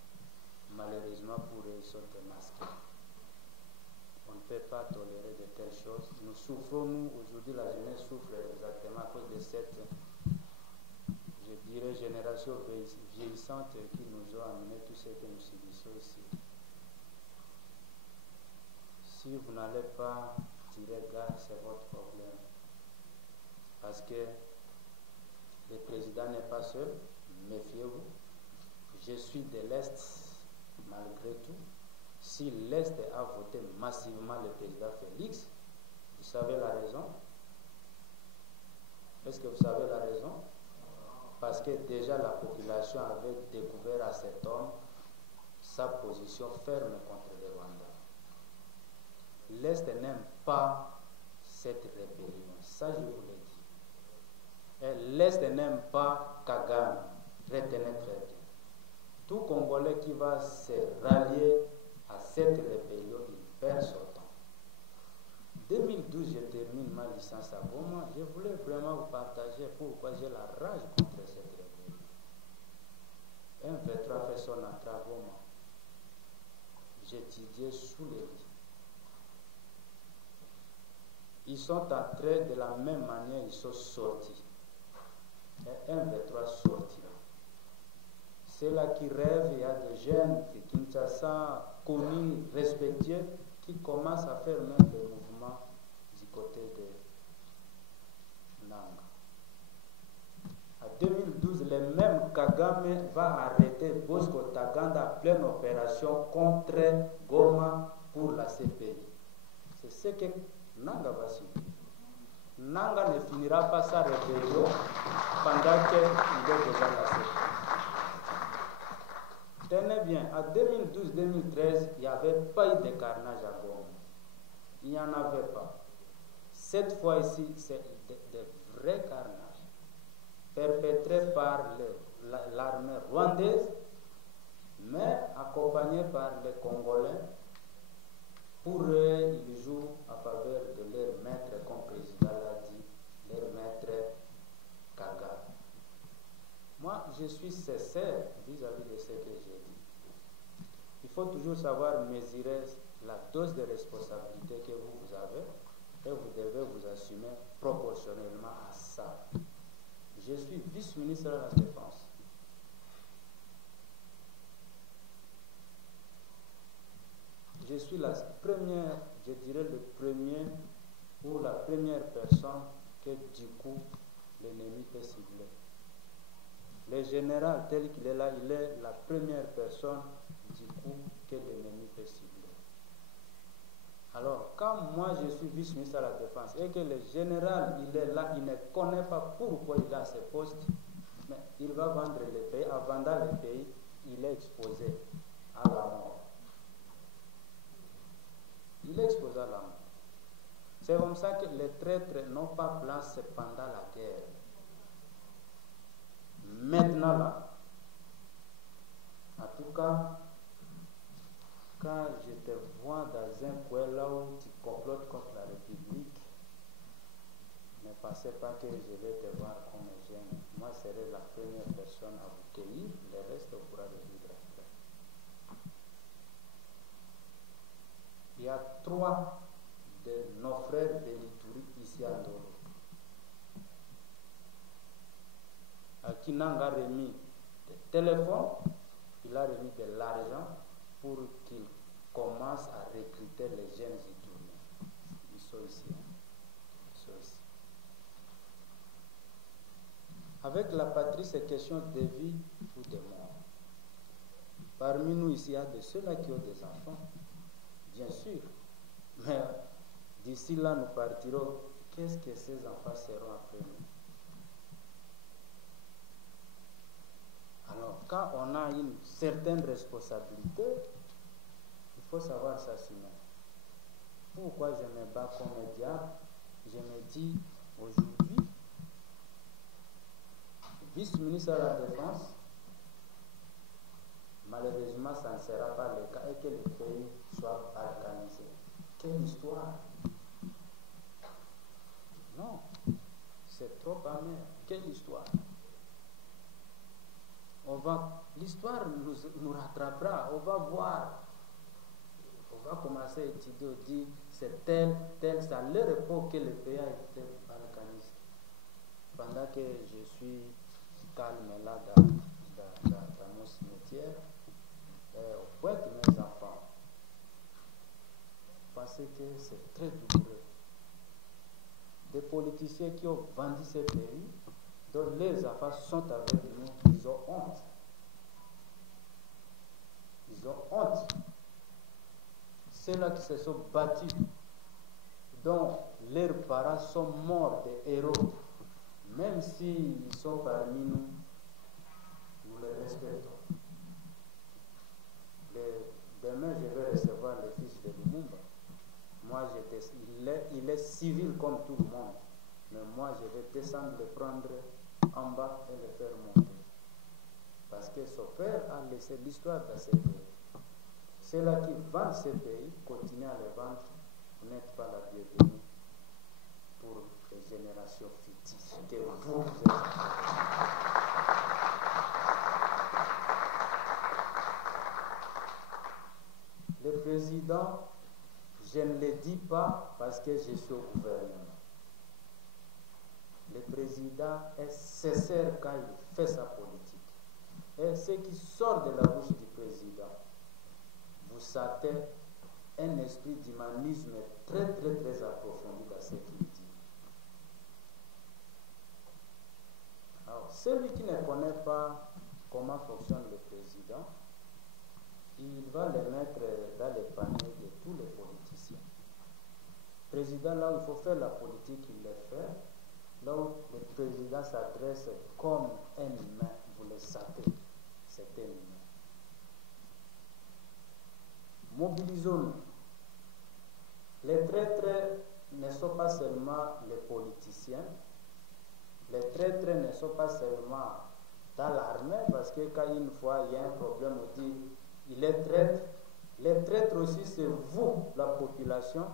Malheureusement pour eux, ils sont démasqués. On ne peut pas tolérer de telles choses. Nous souffrons, nous, aujourd'hui, la jeunesse souffre exactement à cause de cette, je dirais, génération vieillissante qui nous a amené tout ce que nous subissons ici. Si vous n'allez pas tirer garde, c'est votre problème. Parce que le président n'est pas seul, méfiez-vous. Je suis de l'Est, malgré tout. Si l'Est a voté massivement le président Félix, vous savez la raison? Est-ce que vous savez la raison? Parce que déjà la population avait découvert à cet homme sa position ferme contre le Rwanda. L'Est n'aime pas cette rébellion, ça je vous l'ai dit. Et l'Est n'aime pas Kagame, retenez très bien. Tout Congolais qui va se rallier à cette rébellion, il perd son temps. 2012, je termine ma licence à Goma. Je voulais vraiment vous partager pourquoi j'ai la rage contre cette rébellion. M23 fait son entrée à Goma. J'étudiais sous les lits. Ils sont entrés de la même manière, ils sont sortis. Et M23 sortira. C'est là qui rêvent, il y a des jeunes de Kinshasa, connus, respectés, qui commencent à faire même des mouvements du côté de Nanga. À 2012, le même Kagame va arrêter Bosco Taganda en pleine opération contre Goma pour la CPI. C'est ce que Nanga va subir. Nanga ne finira pas sa rébellion pendant qu'il est déjà la CPI. Tenez bien, en 2012-2013, il n'y avait pas eu de carnage à Goma. Il n'y en avait pas. Cette fois ici, c'est de vrais carnages perpétrés par l'armée rwandaise, mais accompagnés par les Congolais. Pour eux, ils jouent en faveur de leur maître, comme le président l'a dit, leur maître Kagame. Moi, je suis sincère vis-à-vis de ce que j'ai dit. Il faut toujours savoir mesurer la dose de responsabilité que vous avez et vous devez vous assumer proportionnellement à ça. Je suis vice-ministre de la Défense. Je suis la première, je dirais le premier ou la première personne que du coup l'ennemi peut cibler. Le général tel qu'il est là, il est la première personne du coup que l'ennemi peut cibler. Alors, quand moi je suis vice-ministre de la Défense et que le général il est là, il ne connaît pas pourquoi il a ce poste, mais il va vendre le pays. En vendant le pays, il est exposé à la mort. Il est exposé à la mort. C'est comme ça que les traîtres n'ont pas place pendant la guerre. Maintenant là, en tout cas, quand je te vois dans un coin là où tu complotes contre la République, ne pensez pas que je vais te voir comme un gêne. Moi, je serai la première personne à vous cueillir, le reste au pourra le vivre après. Il y a 3 de nos frères de l'Ituri ici à Ndolo, à qui Nanga a remis des téléphones, il a remis de l'argent pour qu'ils commencent à recruter les jeunes Ituriens. Ils sont ici. Ils sont ici. Avec la patrie, c'est question de vie ou de mort. Parmi nous ici, il y a de ceux-là qui ont des enfants, bien sûr. Mais d'ici là, nous partirons. Qu'est-ce que ces enfants seront après nous? Alors, quand on a une certaine responsabilité, il faut savoir s'assumer. Pourquoi je me bats comme un diable? Je me dis, aujourd'hui, vice-ministre de la Défense, malheureusement, ça ne sera pas le cas et que le pays soit balkanisé. Quelle histoire! Non, c'est trop amer. Quelle histoire! L'histoire nous rattrapera, on va voir. On va commencer à étudier, dire c'est tel, c'est à leur époque que le pays a été balkanisé. Pendant que je suis calme là dans mon cimetière, au point que mes enfants pensaient que c'est très douloureux. Des politiciens qui ont vendu ce pays, dont les enfants sont avec nous, ils ont honte. Ils ont honte. Ceux-là qui se sont battus, dont leurs parents sont morts des héros, même s'ils sont parmi nous, nous les respectons. Demain, je vais recevoir le fils de Lumumba. Moi, il est civil comme tout le monde, mais moi, je vais descendre, le prendre en bas et le faire monter. Parce que son père a laissé l'histoire dans ce pays. Ceux-là qui vendent ce pays, continuent à le vendre, vous n'êtes pas la bienvenue pour les générations fictives que vous êtes. Le président, je ne le dis pas parce que je suis au gouvernement. Le président est sincère quand il fait sa politique. Et ce qui sort de la bouche du président, vous sentez un esprit d'humanisme très approfondi dans ce qu'il dit. Alors, celui qui ne connaît pas comment fonctionne le président, il va le mettre dans les paniers de tous les politiciens. Président, là où il faut faire la politique, il le fait. Là où le président s'adresse comme un humain, vous le savez, c'est un humain. Mobilisons-nous. Les traîtres ne sont pas seulement les politiciens, les traîtres ne sont pas seulement dans l'armée, parce que quand une fois il y a un problème, on dit il est traître. Les traîtres aussi, c'est vous, la population,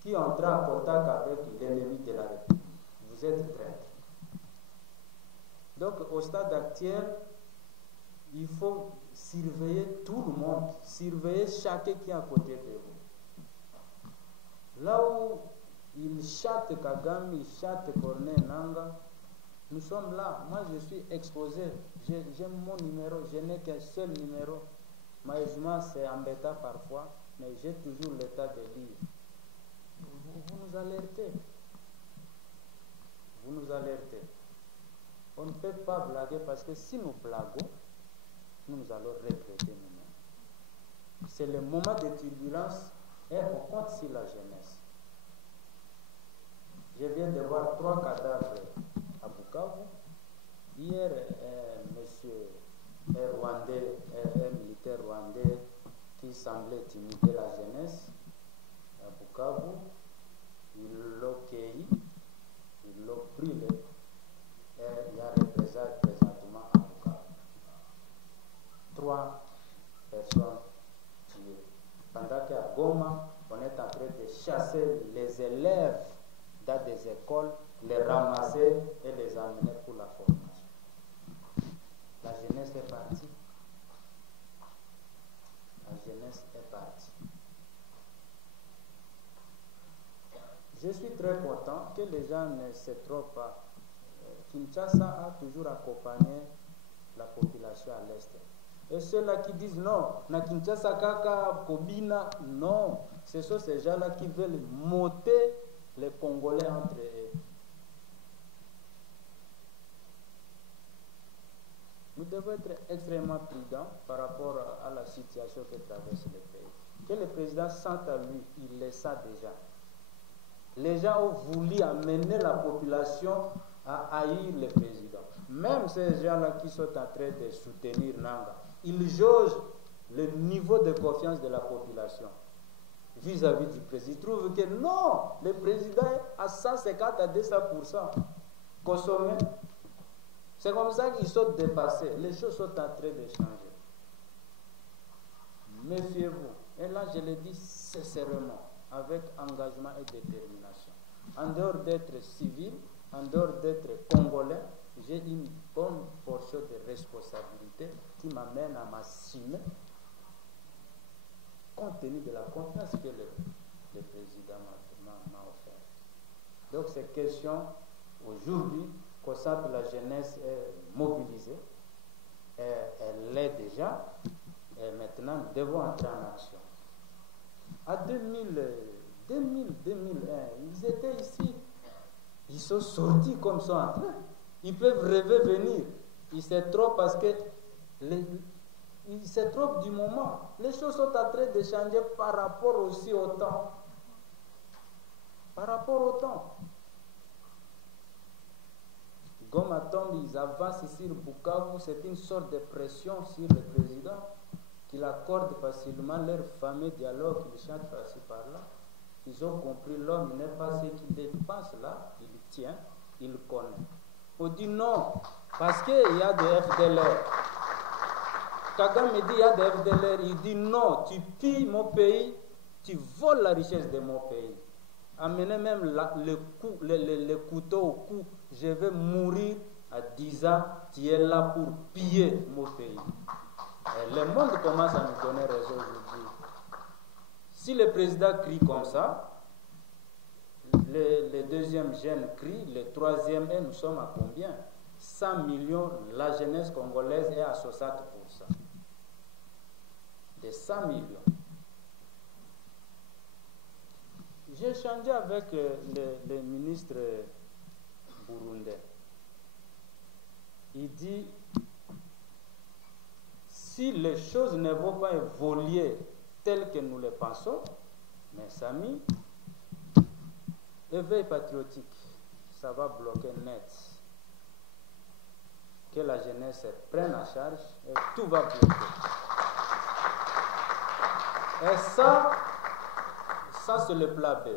qui entrez en contact avec l'ennemi de la République. Vous êtes traître. Donc, au stade actuel, il faut surveiller tout le monde, surveiller chacun qui est à côté de vous. Là où il chatte Kagame, il chatte Corneille Nangaa, nous sommes là. Moi, je suis exposé. J'ai mon numéro. Je n'ai qu'un seul numéro. Malheureusement, c'est embêtant parfois, mais j'ai toujours l'état de lire. Vous nous alertez. Vous nous alertez. On ne peut pas blaguer parce que si nous blaguons, nous allons regretter nous-mêmes. C'est le moment de turbulence et on compte sur la jeunesse. Je viens de voir 3 cadavres à Bukavu. Hier, monsieur rwandais, un militaire rwandais qui semblait intimider la jeunesse à Bukavu, ils l'ont cueilli, ils l'ont brûlé et il y a représailles présentement à Bukavu. 3 personnes tuées. Pendant qu'à Goma, on est en train de chasser les élèves dans des écoles, les ramasser et les amener pour la formation. La jeunesse est partie. La jeunesse est partie. Je suis très content que les gens ne se trompent pas. Kinshasa a toujours accompagné la population à l'Est. Et ceux-là qui disent non, na Kinshasa kaka, Kobina, non. Ce sont ces gens-là qui veulent monter les Congolais entre eux. Nous devons être extrêmement prudents par rapport à la situation que traverse le pays. Que le président sente à lui, il le sait déjà. Les gens ont voulu amener la population à haïr le président. Même ces gens-là qui sont en train de soutenir Nangaa, ils jaugent le niveau de confiance de la population vis-à-vis du président. Ils trouvent que non, le président est à 150 à 200% consommé. C'est comme ça qu'ils sont dépassés. Les choses sont en train de changer. Méfiez-vous. Et là, je le dis sincèrement, avec engagement et détermination. En dehors d'être civil, en dehors d'être congolais, j'ai une bonne portion de responsabilité qui m'amène à m'assumer compte tenu de la confiance que le président m'a offert. Donc, c'est question aujourd'hui qu'on sent que la jeunesse est mobilisée, elle l'est déjà, et maintenant nous devons entrer en action. À 2000, 2001, ils étaient ici, ils sont sortis comme ils sont entrés. Ils peuvent rêver venir. Ils se trompent parce que ils se trompent du moment. Les choses sont en train de changer par rapport aussi au temps. Par rapport au temps. Goma tombe, ils avancent sur Bukavu, c'est une sorte de pression sur le président qu'il accorde facilement leur fameux dialogue, ils chantent par-ci par-là. Ils ont compris, l'homme n'est pas ce qu'il dépense là, il tient, il connaît. On dit non, parce qu'il y a des FDLR. Kagame dit il y a des FDLR, il dit non, tu pilles mon pays, tu voles la richesse de mon pays. Amenez même le couteau au cou, je vais mourir à 10 ans, tu es là pour piller mon pays. Et le monde commence à nous donner raison aujourd'hui. Si le président crie comme ça, le deuxième jeune crie, le troisième, et nous sommes à combien? 100 millions, la jeunesse congolaise est à 60%. De 100 millions. J'ai échangé avec le ministre burundais. il dit, si les choses ne vont pas évoluer telles que nous les pensons, mes amis, l'éveil patriotique, ça va bloquer net. Que la jeunesse se prenne en charge et tout va bloquer. Et ça c'est le plat B.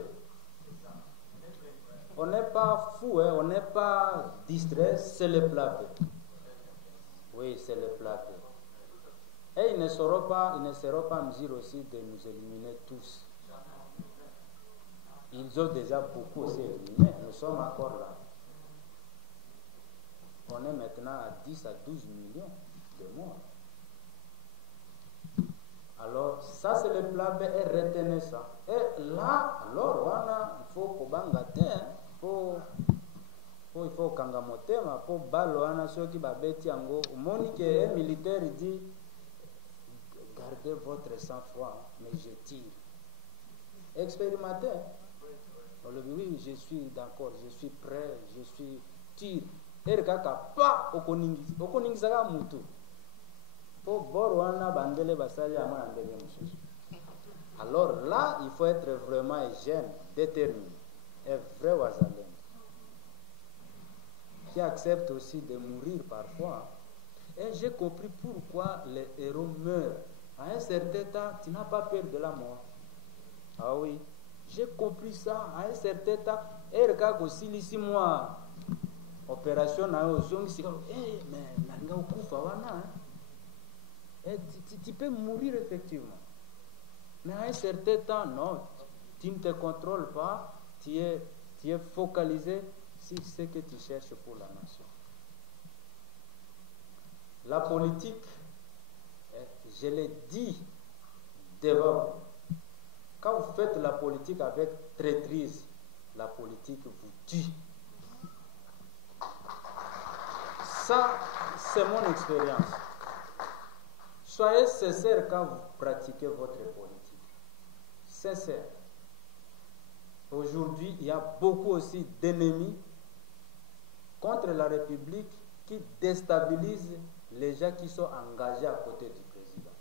On n'est pas fou, hein, on n'est pas distrait, c'est le plat B. Oui, c'est le plat B. Et ils ne seront pas en mesure aussi de nous éliminer tous. Ils ont déjà beaucoup aussi éliminé, nous sommes encore là. On est maintenant à 10 à 12 millions de morts. Alors, ça c'est le plat B et retenez ça. Et là, alors, il faut kobangate, il faut kangamotema, pour balo, ceux qui babeti ango. Monique est militaire, il dit, gardez votre sang-froid, mais je tire. Expérimentez. On lui dit, oui, je suis d'accord, je suis prêt, je suis tire. Et regarde, pas au koningi saka mutu. Alors là, il faut être vraiment jeune, déterminé, et vrai Wazalem, qui accepte aussi de mourir parfois. Et j'ai compris pourquoi les héros meurent. À un certain temps, tu n'as pas peur de la mort. Ah oui, j'ai compris ça à un certain temps. Et regarde aussi, ici, moi, opération, tu peux mourir effectivement. Mais à un certain temps, non, tu ne te contrôles pas, tu es focalisé sur ce que tu cherches pour la nation. La politique, je l'ai dit devant vous, quand vous faites la politique avec traîtrise, la politique vous tue. Ça, c'est mon expérience. Soyez sincère quand vous pratiquez votre politique. Sincère. Aujourd'hui, il y a beaucoup aussi d'ennemis contre la République qui déstabilisent les gens qui sont engagés à côté du président.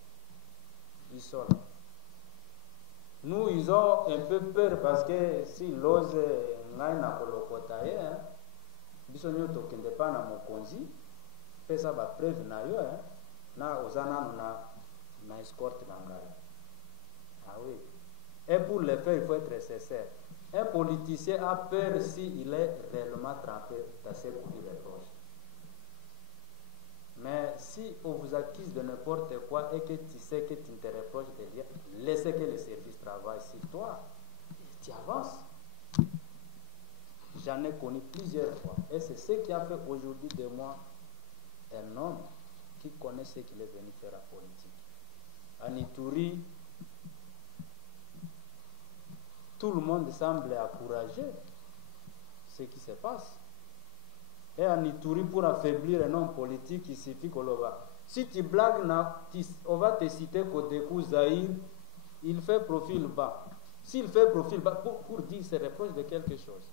Ils sont là. Nous, ils ont un peu peur parce que si l'ose n'a pas colocotaye, bisogno tokende pa na mokonzi, pesa ba preuve na yo, na ozana na escorte bangaye. Ah oui. Et pour le faire, il faut être sincère. Un politicien a peur s'il est réellement trempé dans ses coups de reproche. Mais si on vous accuse de n'importe quoi et que tu sais que tu te reproches de rien, laissez que le service travaille sur toi. Et tu avances. J'en ai connu plusieurs fois. Et c'est ce qui a fait aujourd'hui de moi un homme qui connaît ce qu'il est venu faire en politique. En Ituri, tout le monde semble encourager ce qui se passe. Et en Ituri, pour affaiblir un homme politique, il suffit qu'on le va. Si tu blagues, on va te citer Kodekou Zahir, il fait profil bas. S'il fait profil bas, pour dire ses reproches de quelque chose.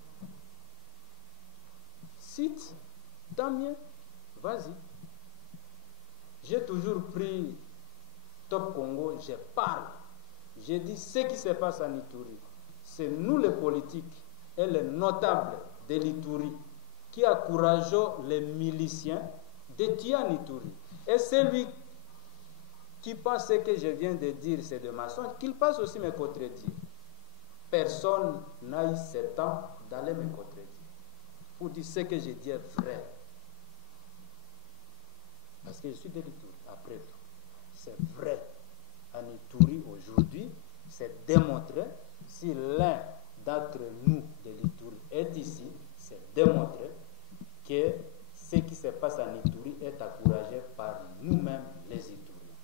Cite, tant mieux, vas-y. J'ai toujours pris Top Congo, je parle. J'ai dit ce qui se passe en Ituri. C'est nous les politiques et les notables de l'Ituri qui encourageons les miliciens de tuer en Ituri. Et celui qui pense que je viens de dire, c'est de maçon, qu'il passe aussi me contredire. Personne n'a eu ce temps d'aller me contredire. Pour dire ce que je dis est vrai. Parce que je suis de l'Ituri, après tout. C'est vrai. En Ituri, aujourd'hui, c'est démontré. Si l'un d'entre nous de l'Ituri est ici, c'est démontré que ce qui se passe en Ituri est encouragé par nous-mêmes, les Ituriens.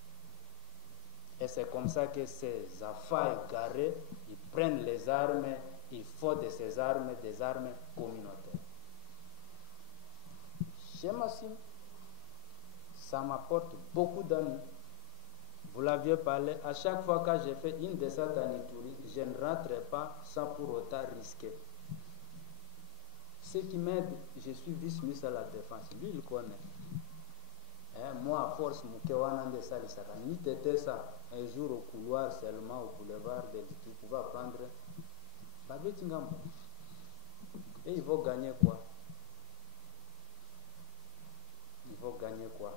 Et c'est comme ça que ces affaires égarés, ils prennent les armes, ils font de ces armes des armes communautaires. J'aime ça m'apporte beaucoup d'amis. Vous l'aviez parlé, à chaque fois que j'ai fait une descente en Ituri, je ne rentrerai pas sans pour autant risquer. Ce qui m'aide, je suis vice-ministre à la Défense. Lui, il connaît. Moi, à force, ni t'étais ça. Un jour au couloir, seulement au boulevard, tu pouvais apprendre. Et ils vont gagner quoi? Ils vont gagner quoi?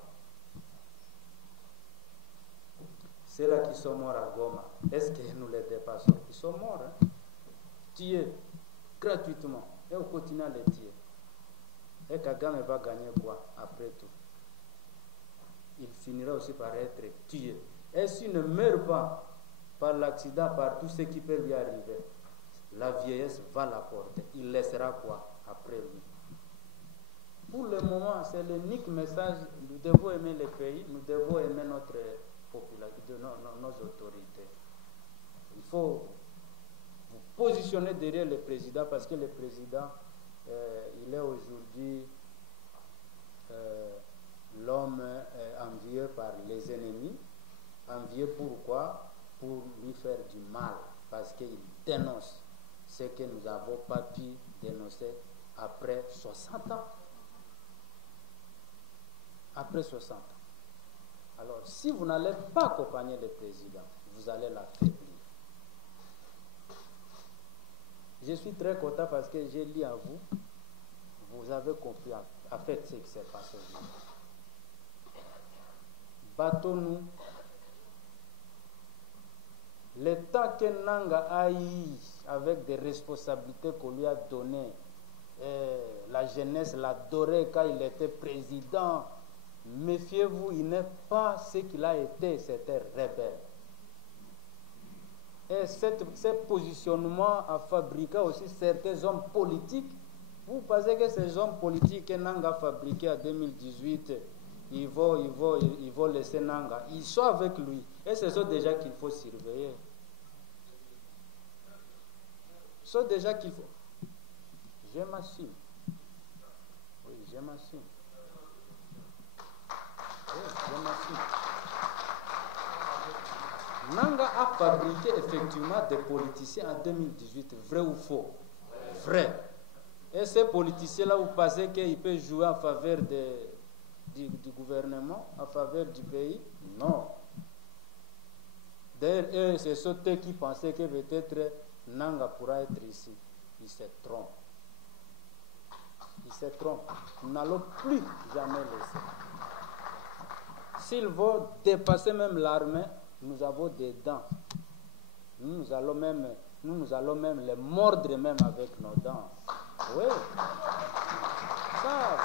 Ceux-là qui sont morts à Goma, est-ce que nous les dépassons? Ils sont morts, hein? Tués gratuitement. Et on continue à les tuer. Et Kagame va gagner quoi après tout? Il finira aussi par être tué. Et s'il ne meurt pas par l'accident, par tout ce qui peut lui arriver, la vieillesse va l'apporter. Il laissera quoi après lui? Pour le moment, c'est l'unique message. Nous devons aimer le pays, nous devons aimer notre population, nos autorités. Il faut vous positionner derrière le président parce que le président, il est aujourd'hui l'homme envié par les ennemis. Envié pourquoi? Pour lui faire du mal, parce qu'il dénonce ce que nous n'avons pas pu dénoncer après 60 ans. Après 60 ans. Alors, si vous n'allez pas accompagner le président, vous allez l'affaiblir. Je suis très content parce que j'ai lu à vous. Vous avez compris en fait ce qui s'est passé. Battons-nous. L'état que Nanga a eu avec des responsabilités qu'on lui a données, la jeunesse l'adorait quand il était président. Méfiez-vous, il n'est pas ce qu'il a été, c'était rebelle. Et ce positionnement a fabriqué aussi certains hommes politiques. Vous pensez que ces hommes politiques que Nanga a fabriqués en 2018, ils vont laisser Nanga. Ils sont avec lui. Et ce sont déjà qu'il faut surveiller. Ce sont déjà qu'il faut. Je m'assume. Oui, je m'assume. Oui, je m'assume. Nanga a fabriqué effectivement des politiciens en 2018. Vrai ou faux? Vrai. Et ces politiciens-là, vous pensez qu'ils peuvent jouer en faveur du gouvernement, en faveur du pays? Non. D'ailleurs, c'est ceux qui pensaient que peut-être Nanga pourra être ici. Ils se trompent. Ils se trompent. Nous n'allons plus jamais laisser. S'ils vont dépasser même l'armée, nous avons des dents. Nous allons même les mordre même avec nos dents. Oui. Ça,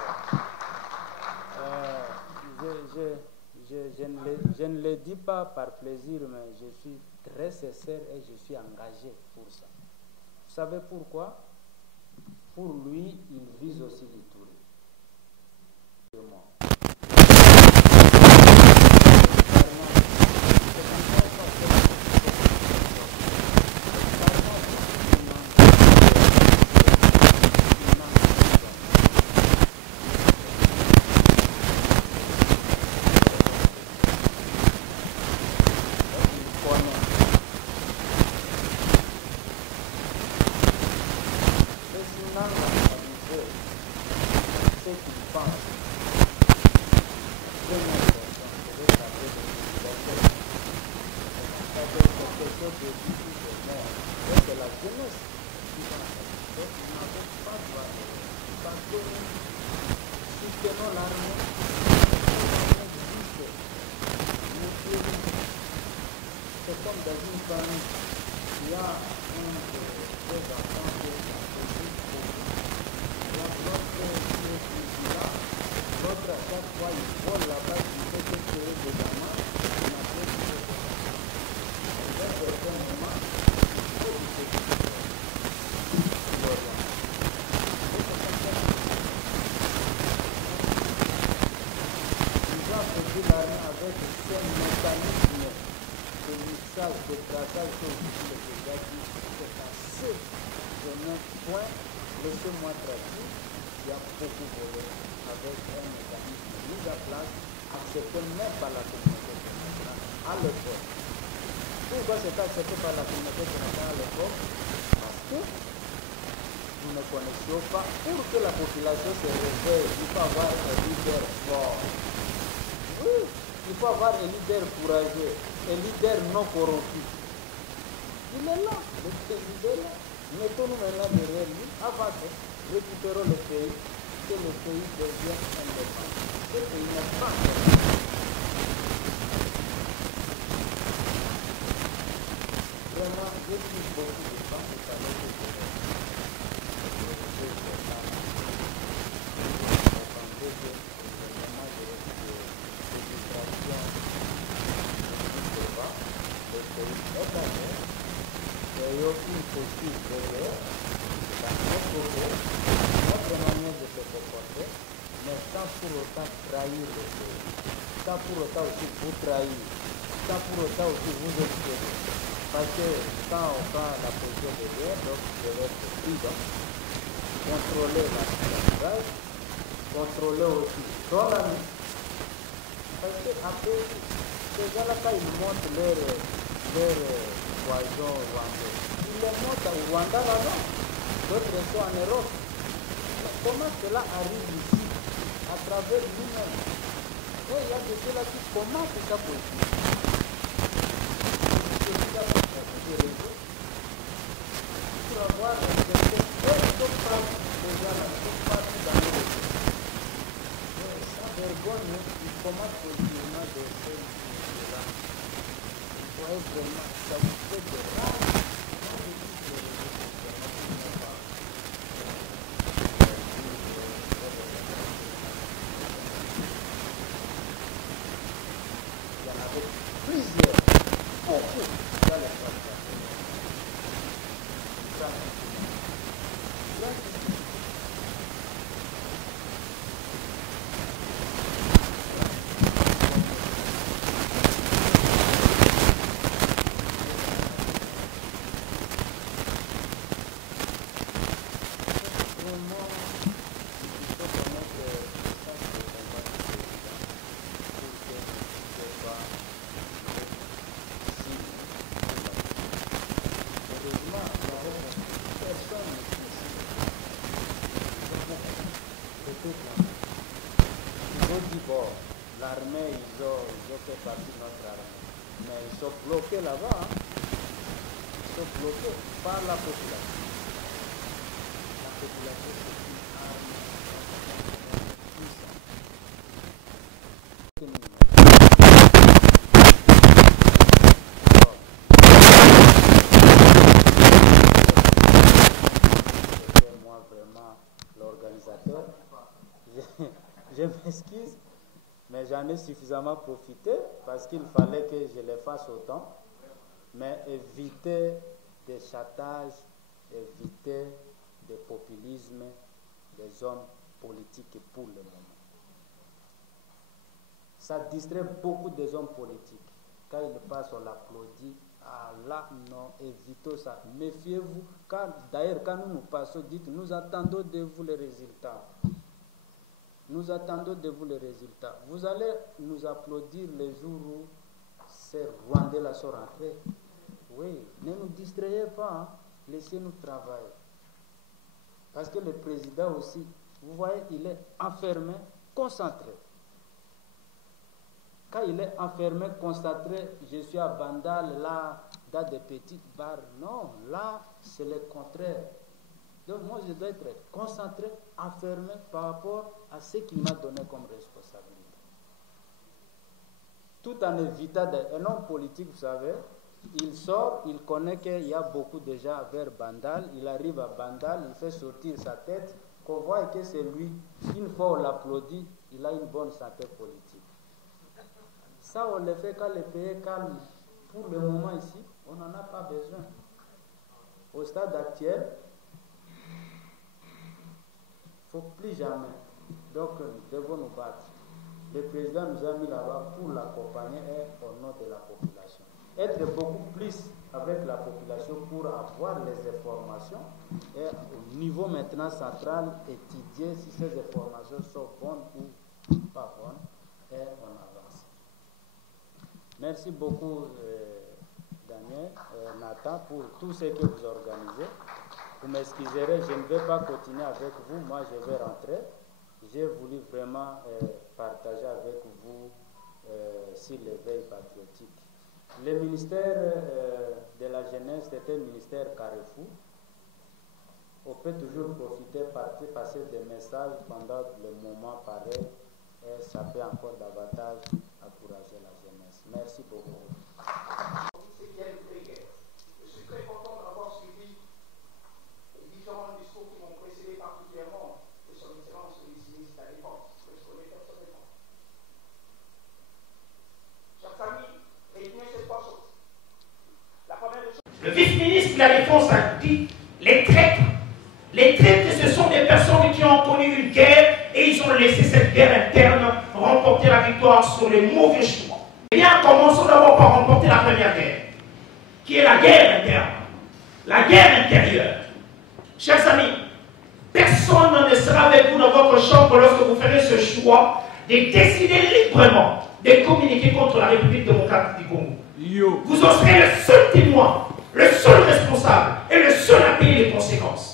je ne le dis pas par plaisir, mais je suis très sincère et je suis engagé pour ça. Vous savez pourquoi? Pour lui, il vise aussi l'Ituri. Laissez-moi traduire, il y a beaucoup volé avec un mécanisme mis en place, accepté même par la communauté internationale à l'époque. Pourquoi c'est accepté par la communauté internationale à l'époque? Parce que nous ne connaissions pas. Pour que la population se réveille, il faut avoir un leader fort. il faut avoir un leader courageux, un leader non corrompu. Il est là, le président est là. Mettons-nous maintenant derrière lui, avancez, récupérons le pays, que le pays devienne indépendant. Ce pays n'est pas indépendant. Vraiment, j'ai pris beaucoup de temps pour savoir que je vais. Notre manière de se comporter, mais sans pour autant trahir le pays, sans pour autant aussi vous trahir, sans pour autant aussi vous exposer. Parce que quand on prend la position de guerre, donc je vais être prudent, contrôler la situation, contrôler aussi son ami. Parce que après, ces gens-là, quand ils montrent leur poison rwandais, ils les montrent au Rwanda là-bas, d'autres sont en Europe. Mais comment cela arrive ici, à travers nous-mêmes? Et il y a de ceux-là qui commencent sa politique. Pour avoir respecté, ils sont partis déjà là, ils sont partis dans le réseau. Sans vergogne, ils commencent positivement de ces choses-là. Il faut être vraiment, ça vous fait de rage. Il y en avait plusieurs, beaucoup dans les plantations. L'armée, ils ont fait partie de notre armée. Mais ils sont bloqués là-bas. Hein. Ils sont bloqués par la population. La population, c'est une arme puissante. C'était moi vraiment l'organisateur. Je m'excuse. Mais j'en ai suffisamment profité parce qu'il fallait que je les fasse autant. Mais éviter des châtages, éviter des populismes des hommes politiques pour le moment. Ça distrait beaucoup des hommes politiques. Quand ils passent, on l'applaudit. Ah là, non, évitons ça. Méfiez-vous. D'ailleurs, quand nous passons, dites, nous attendons de vous les résultats. Nous attendons de vous les résultats. Vous allez nous applaudir les jours où ces Rwandais-là sont rentrés. Oui, ne nous distrayez pas, hein. Laissez-nous travailler. Parce que le président aussi, vous voyez, il est enfermé, concentré. Quand il est enfermé, concentré, je suis à Bandal, là, dans des petites barres. Non, là, c'est le contraire. Donc moi, je dois être concentré, enfermé par rapport à ce qu'il m'a donné comme responsabilité. Tout en évitant un homme politique, vous savez, il sort, il connaît qu'il y a beaucoup de gens vers Bandal, il arrive à Bandal, il fait sortir sa tête, qu'on voit que c'est lui. Une fois on l'applaudit, il a une bonne santé politique. Ça, on le fait quand le pays est calme. Pour le moment ici, on n'en a pas besoin. Au stade actuel, il ne faut plus jamais. Donc, nous devons nous battre. Le président nous a mis là-bas pour l'accompagner et au nom de la population. Être beaucoup plus avec la population pour avoir les informations et au niveau maintenant central, étudier si ces informations sont bonnes ou pas bonnes et on avance. Merci beaucoup Daniel, Nathan, pour tout ce que vous organisez. Vous m'excuserez, je ne vais pas continuer avec vous, moi je vais rentrer. J'ai voulu vraiment partager avec vous aussi l'éveil patriotique. Le ministère de la jeunesse est un ministère carrefour. On peut toujours profiter, passer des messages pendant le moment pareil et ça peut encore davantage encourager la jeunesse. Merci beaucoup. Je suis très content d'avoir suivi les différents discours qui m'ont précédé, particulièrement de son excellence le vice-ministre de la Défense, que je connais personnellement. Chers amis, retenez ces trois choses. La première des choses, le vice-ministre de la Défense a dit les traîtres. Les traîtres, ce sont des personnes qui ont connu une guerre et ils ont laissé cette guerre interne remporter la victoire sur les mauvais choix. Eh bien, commençons d'abord par remporter la première guerre, qui est la guerre interne, la guerre intérieure. Chers amis, personne ne sera avec vous dans votre chambre lorsque vous ferez ce choix de décider librement de communiquer contre la République démocratique du Congo. Vous en serez le seul témoin, le seul responsable et le seul à payer les conséquences.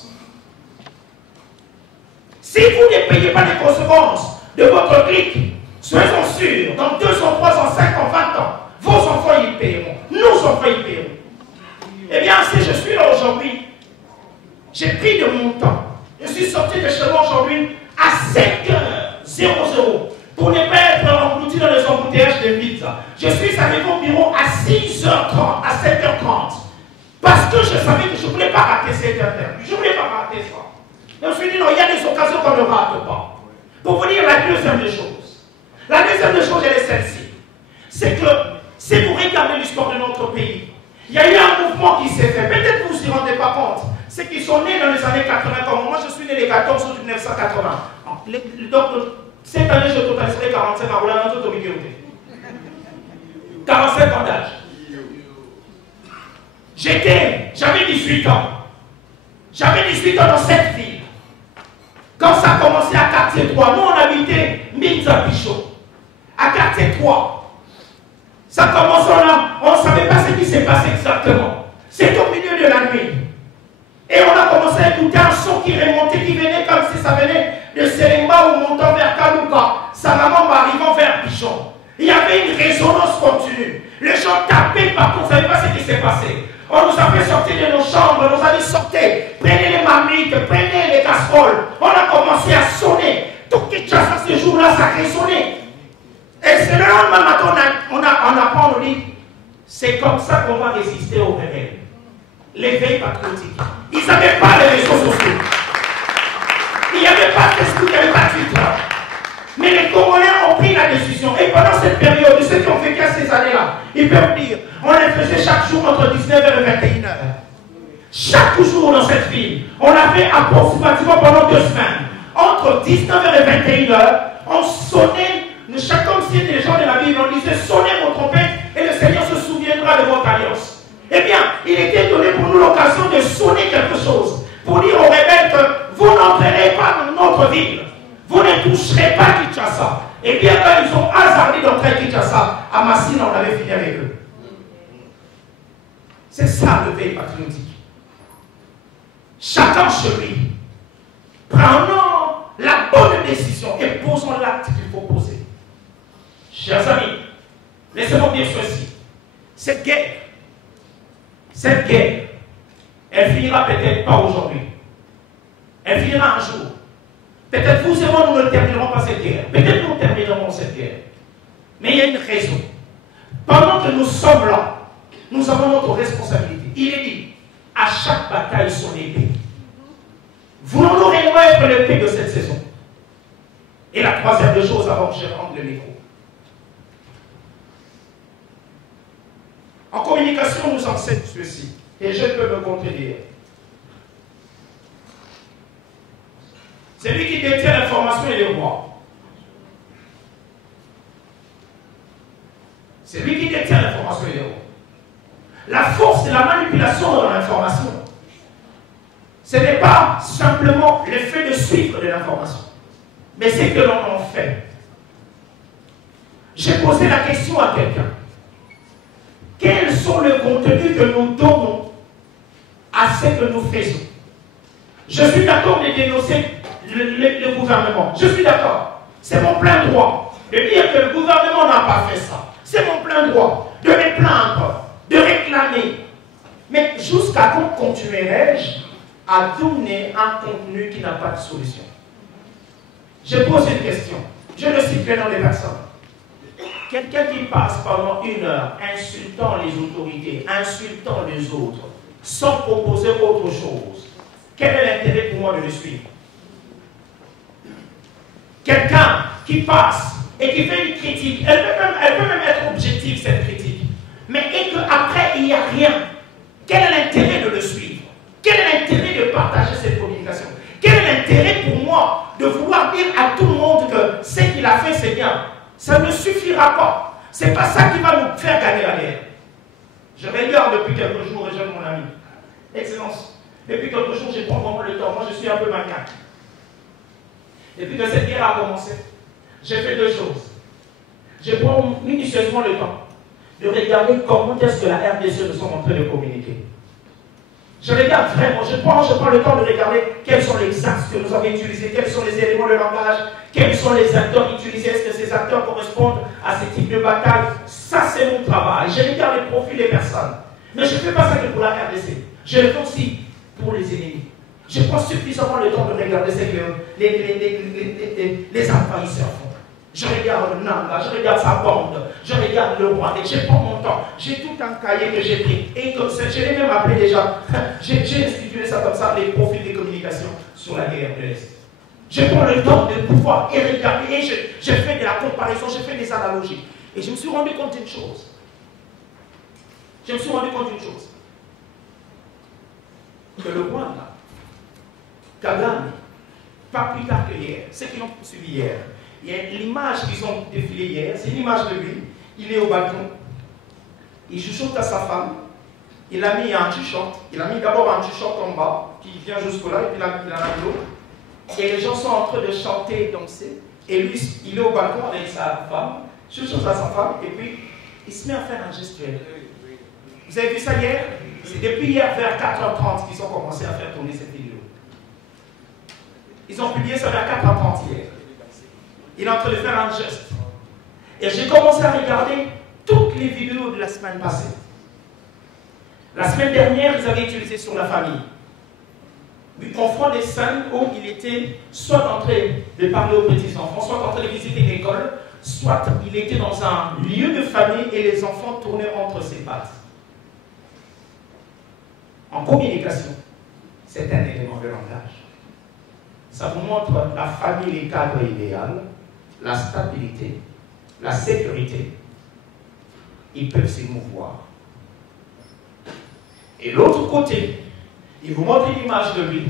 Si vous ne payez pas les conséquences de votre clique, soyez-en sûrs, dans 2 ans, 3 ans, 5 ans, 20 ans, vos enfants y paieront, nos enfants y paieront. Eh bien, si je suis là aujourd'hui, j'ai pris de mon temps. Je suis sorti de chez moi aujourd'hui à 5h00 pour ne pas être englouti dans les embouteillages de pizza. Je suis arrivé au bureau à 6h30, à 7h30, parce que je savais que je ne voulais pas rater cette interview. Je ne voulais pas rater ça. Je me suis dit, non, il y a des occasions qu'on ne rate pas. Pour vous dire la deuxième des choses. La deuxième des choses, elle est celle-ci. C'est que, si vous regardez l'histoire de notre pays, il y a eu un mouvement qui s'est fait. Peut-être que vous ne vous y rendez pas compte. C'est qu'ils sont nés dans les années 80. Comme moi, je suis né les 14 août 1980. Donc, cette année, je totaliserai 45 ans. 45 ans d'âge. J'avais 18 ans. J'avais 18 ans dans cette ville. Quand ça a commencé à quartier 3, nous on habitait Minza Pichot. À quartier 3. Ça commence, on ne savait pas ce qui s'est passé exactement. C'est au milieu de la nuit. Et on a commencé à écouter un son qui remontait, qui venait comme si ça venait de Selemba ou montant vers Kalouka. Salamamba arrivant vers Pichon. Il y avait une résonance continue. Les gens tapaient partout, on ne savait pas ce qui s'est passé. On nous a fait sortir de nos chambres, on nous a dit sortez, prenez les marmites, prenez les casseroles. On a commencé à sonner. Tout Kinshasa ce jour-là, ça résonnait. Et c'est le lendemain matin, on apprend, on dit, c'est comme ça qu'on va résister au réveil. L'éveil patriotique. Ils n'avaient pas les réseaux sociaux. Il n'y avait pas Facebook, il n'y avait pas Twitter. Mais les Congolais ont pris la décision. Et pendant cette période, ceux qui ont vécu à ces années-là, ils peuvent dire, on les faisait chaque jour entre 19h et 21h. Chaque jour dans cette ville, on a fait approximativement pendant 2 semaines. Entre 19h et 21h, on sonnait, chacun aussi des gens de la Bible, on disait sonnez vos trompettes et le Seigneur se souviendra de votre alliance. Eh bien, il était donné pour nous l'occasion de sonner quelque chose, pour dire aux rebelles que vous n'entrerez pas dans notre ville. Vous ne toucherez pas Kinshasa. Et bien quand ils ont hasardé d'entrer à Kinshasa, à Massina, on avait fini avec eux. C'est ça le veille patriotique. Chacun chez lui, prenons la bonne décision et posons l'acte qu'il faut poser. Chers amis, laissez-moi dire ceci. Cette guerre, elle finira peut-être pas aujourd'hui. Elle finira un jour. Peut-être vous et moi, nous ne terminerons pas cette guerre. Peut-être nous terminerons cette guerre. Mais il y a une raison. Pendant que nous sommes là, nous avons notre responsabilité. Il est dit, à chaque bataille son épée. Vous n'en aurez pas être l'épée de cette saison. Et la troisième des choses, avant que je rende le micro. En communication, on nous enseigne ceci. Et je peux me contredire. C'est lui qui détient l'information et le roi. C'est lui qui détient l'information et le roi. La force de la manipulation dans l'information, ce n'est pas simplement le fait de suivre de l'information, mais c'est que l'on en fait. J'ai posé la question à quelqu'un. Quels sont les contenus que nous donnons à ce que nous faisons? Je suis d'accord de dénoncer le gouvernement. Je suis d'accord. C'est mon plein droit de dire que le gouvernement n'a pas fait ça. C'est mon un droit, de me plaindre, de réclamer. Mais jusqu'à quand continuerai-je à donner un contenu qui n'a pas de solution? Je pose une question. Je ne cite le nom des personnes. Quelqu'un qui passe pendant 1 heure insultant les autorités, insultant les autres, sans proposer autre chose, quel est l'intérêt pour moi de le suivre? Quelqu'un qui passe et qui fait une critique, elle peut même être objective, cette critique, mais et qu'après il n'y a rien, quel est l'intérêt de le suivre? Quel est l'intérêt de partager cette communication? Quel est l'intérêt pour moi de vouloir dire à tout le monde que ce qu'il a fait c'est bien? Ça ne suffira pas. Ce n'est pas ça qui va nous faire gagner la guerre. Je regarde depuis quelques jours, et j'aime mon ami. Excellence, depuis quelques jours, je prends vraiment le temps. Moi, je suis un peu maniaque. Depuis que cette guerre a commencé, j'ai fait 2 choses. Je prends minutieusement le temps de regarder comment est-ce que la RDC nous sommes en train de communiquer. Je regarde vraiment, je prends le temps de regarder quels sont les axes que nous avons utilisés, quels sont les éléments de langage, quels sont les acteurs utilisés, est-ce que ces acteurs correspondent à ce type de bataille? Ça, c'est mon travail. Je regarde les profils des personnes. Mais je ne fais pas ça que pour la RDC. Je le fais aussi pour les ennemis. Je prends suffisamment le temps de regarder ce que les envahisseurs font. Je regarde Nanga, je regarde sa bande, je regarde le roi, et je prends mon temps. J'ai tout un cahier que j'ai pris. Et que je l'ai même appelé déjà, j'ai institué ça comme ça, les profils de communication sur la guerre de l'Est. Je prends le temps de pouvoir y regarder, et je fais de la comparaison, je fais des analogies. Et je me suis rendu compte d'une chose. Que le Rwanda, Kagame, pas plus tard que hier, ceux qui l'ont suivi hier, l'image qu'ils ont défilée hier, c'est l'image de lui. Il est au balcon, il chuchote à sa femme, il a mis un t-shirt, il a mis d'abord un t-shirt en bas, qui vient jusque-là, et puis il a mis l'autre. Et les gens sont en train de chanter et danser, et lui, il est au balcon avec sa femme, chuchote à sa femme, et puis il se met à faire un gestuel. Vous avez vu ça hier? C'est depuis hier vers 4h30 qu'ils ont commencé à faire tourner cette vidéo. Ils ont publié ça vers 4h30 hier. Il est en train de faire un geste. Et j'ai commencé à regarder toutes les vidéos de la semaine passée. La semaine dernière, ils avaient utilisé sur la famille. On voit des scènes où il était soit en train de parler aux petits-enfants, soit en train de visiter l'école, soit il était dans un lieu de famille et les enfants tournaient entre ses pattes. En communication, c'est un élément de langage. Ça vous montre la famille, les cadres idéal, la stabilité, la sécurité. Ils peuvent s'émouvoir. Et l'autre côté, il vous montre une image de lui,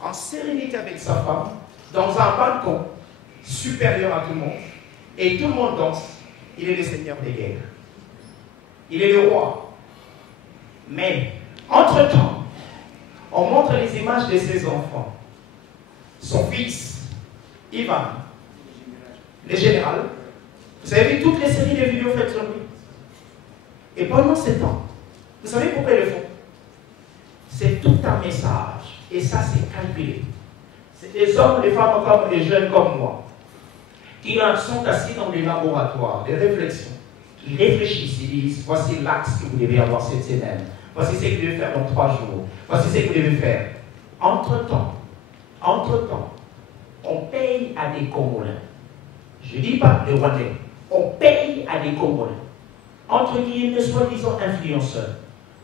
en sérénité avec sa femme, dans un balcon supérieur à tout le monde, et tout le monde danse. Il est le seigneur des guerres. Il est le roi. Mais, entre-temps, on montre les images de ses enfants. Son fils, Ivan, le général. Vous avez vu toutes les séries de vidéos faites sur lui. Et pendant ce temps, vous savez pourquoi ils le font? C'est tout un message. Et ça, c'est calculé. C'est des hommes, des femmes, comme des jeunes comme moi, qui sont assis dans des laboratoires, des réflexions. Ils réfléchissent, ils disent, voici l'axe que vous devez avoir cette semaine. Voici ce que vous devez faire dans 3 jours. Voici ce que vous devez faire. Entre-temps, on paye à des Congolais. Je ne dis pas les Rwandais. On paye à des Congolais. Entre guillemets, soi-disant influenceurs.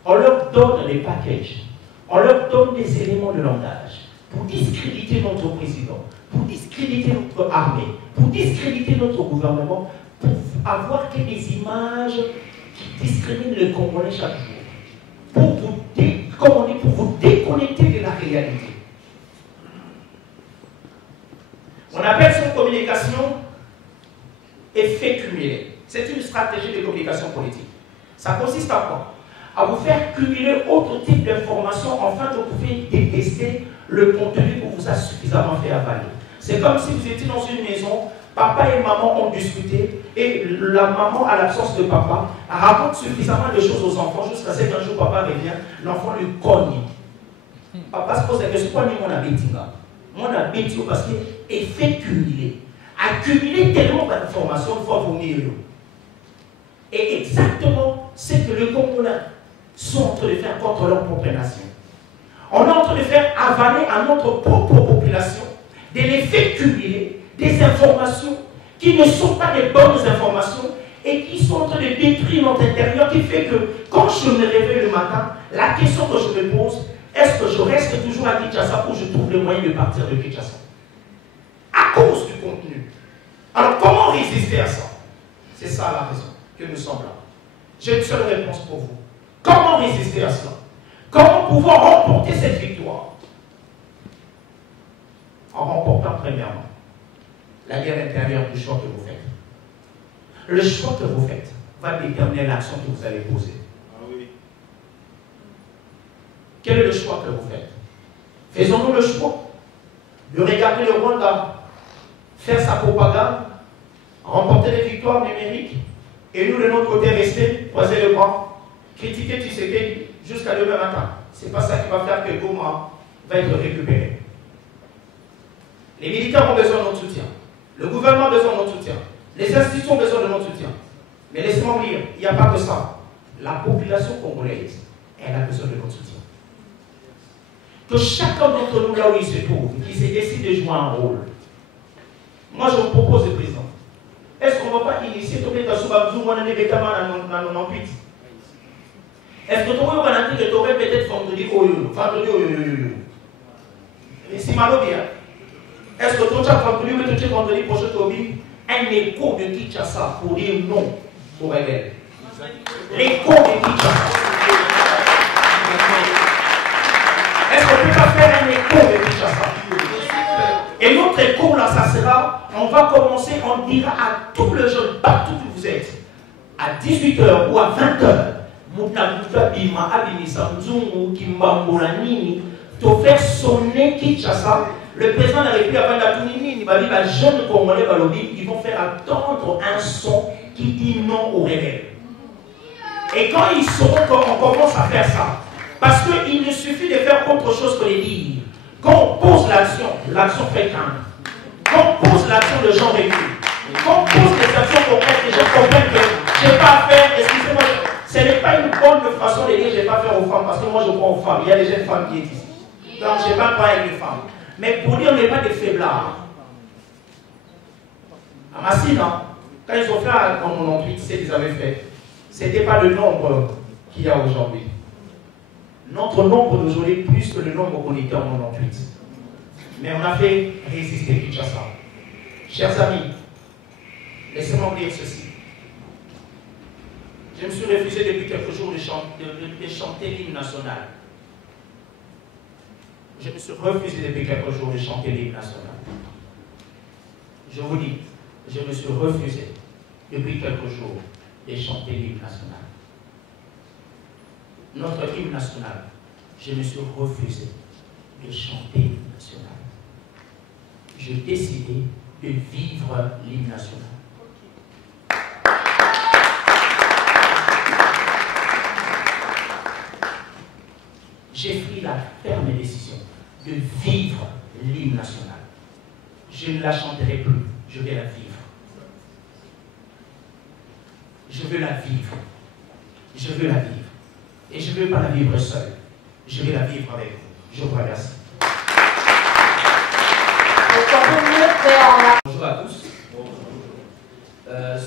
On leur donne des packages. On leur donne des éléments de langage pour discréditer notre président, pour discréditer notre armée, pour discréditer notre gouvernement, pour avoir que des images qui discriminent les Congolais chaque jour. Pour vous déconnecter de la réalité. On appelle cette communication effet cumulé. C'est une stratégie de communication politique. Ça consiste à quoi? À vous faire cumuler autre type d'informations afin que vous puissiez détester le contenu que vous a suffisamment fait avaler. C'est comme si vous étiez dans une maison, papa et maman ont discuté et la maman, à l'absence de papa, raconte suffisamment de choses aux enfants jusqu'à ce qu'un jour papa revient, l'enfant lui cogne. Papa se pose la question, pourquoi mon habitude? Mon habitude parce que effet cumulé. Accumuler tellement d'informations, il faut vomir. Et exactement ce que les Congolais sont en train de faire contre leur propre nation. On est en train de faire avaler à notre propre population de l'effet cumulé des informations qui ne sont pas des bonnes informations et qui sont en train de détruire notre intérieur, qui fait que quand je me réveille le matin, la question que je me pose, est-ce que je reste toujours à Kinshasa ou je trouve le moyen de partir de Kinshasa? À cause du contenu. Alors comment résister à ça? C'est ça la raison que nous sommes là. J'ai une seule réponse pour vous. Comment résister à cela? Comment pouvoir remporter cette victoire? En remportant premièrement la guerre intérieure du choix que vous faites. Le choix que vous faites va déterminer l'action que vous allez poser. Ah oui. Quel est le choix que vous faites? Faisons-nous le choix de regarder le Rwanda faire sa propagande, remporter des victoires numériques, et nous de notre côté rester, croiser le bras, critiquer Tshisekedi jusqu'à demain matin? C'est pas ça qui va faire que Goma va être récupéré. Les militaires ont besoin de notre soutien. Le gouvernement a besoin de notre soutien. Les institutions ont besoin de notre soutien. Mais laissez-moi vous dire, il n'y a pas que ça. La population congolaise, elle a besoin de notre soutien. Que chacun d'entre nous, là où il se trouve, qui se décide de jouer un rôle. Moi, je vous propose, le président, est-ce qu'on ne va pas initier tout le monde Est-ce que tu vas dire que tu aurais peut-être vendredi ici, est-ce que tu vas vendredi prochain un écho de Kinshasa pour dire non au rebelle? L'écho de Kinshasa. Est-ce qu'on ne peut pas faire un écho de Kinshasa? Et notre écho là, ça sera, on va commencer, on dira à tous les jeunes, partout où vous êtes, à 18h ou à 20h, de faire sonner Kinshasa. Le président de la République a dit les jeunes Congolais, ils vont faire attendre un son qui dit non aux rebelles. Et quand ils sauront qu'on commence à faire ça, parce qu'il ne suffit de faire autre chose que de dire. Quand on pose l'action, l'action fait craindre. Quand on pose l'action, les gens reculent. Quand on pose des actions concrètes, les gens comprennent que je n'ai pas à faire, excusez-moi, ce n'est pas une bonne façon de dire je n'ai pas à faire aux femmes, parce que moi je crois aux femmes. Il y a des jeunes femmes qui existent. Donc je n'ai pas à faire avec les femmes. Mais pour dire, on n'est pas des faiblards. À Massina, quand ils ont fait en 98, ce qu'ils avaient fait, ce n'était pas le nombre qu'il y a aujourd'hui. Notre nombre d'aujourd'hui est plus que le nombre qu'on était en 98. Mais on a fait résister Kinshasa. Chers amis, laissez-moi vous dire ceci. Je me suis refusé depuis quelques jours de chanter l'hymne national. Je me suis refusé depuis quelques jours de chanter l'hymne national. Je vous dis, je me suis refusé depuis quelques jours de chanter l'hymne national. Notre hymne national, je me suis refusé de chanter l'hymne national. J'ai décidé de vivre l'hymne national. J'ai pris la ferme décision de vivre l'hymne national. Je ne la chanterai plus, je vais la vivre. Je veux la vivre. Je veux la vivre. Et je ne veux pas la vivre seule. Je vais la vivre avec vous. Je vous remercie. Bonjour à tous.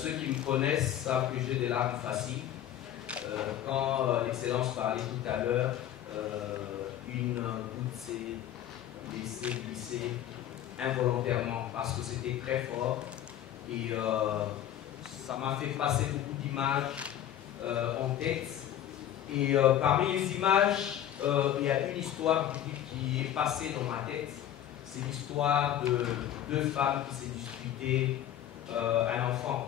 Ceux qui me connaissent savent que j'ai des larmes faciles. Quand l'excellence parlait tout à l'heure, une goutte s'est laissée glisser involontairement parce que c'était très fort et ça m'a fait passer beaucoup d'images en tête. Et parmi les images, il y a une histoire qui est passée dans ma tête. C'est l'histoire de deux femmes qui s'est disputées un enfant.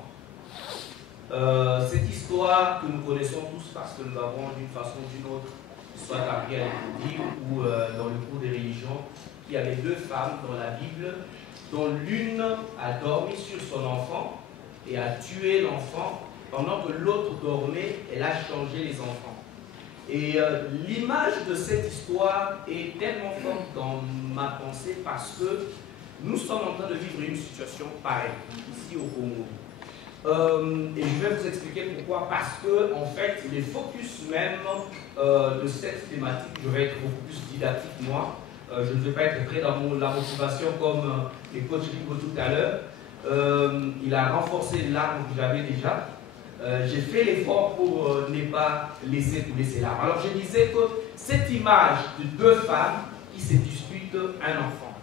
Cette histoire que nous connaissons tous parce que nous l'avons d'une façon ou d'une autre, soit appris à l'école ou dans le cours des religions, il y avait deux femmes dans la Bible, dont l'une a dormi sur son enfant et a tué l'enfant, pendant que l'autre dormait, elle a changé les enfants. Et l'image de cette histoire est tellement forte dans ma pensée parce que nous sommes en train de vivre une situation pareille, ici au Congo. Et je vais vous expliquer pourquoi. Parce que, en fait, les focus même de cette thématique, je vais être beaucoup plus didactique, moi. Je ne vais pas être très dans la motivation comme les coachs Rigo tout à l'heure. Il a renforcé l'arme que j'avais déjà. J'ai fait l'effort pour ne pas laisser couler ces larmes. Alors je disais que cette image de deux femmes qui se disputent un enfant,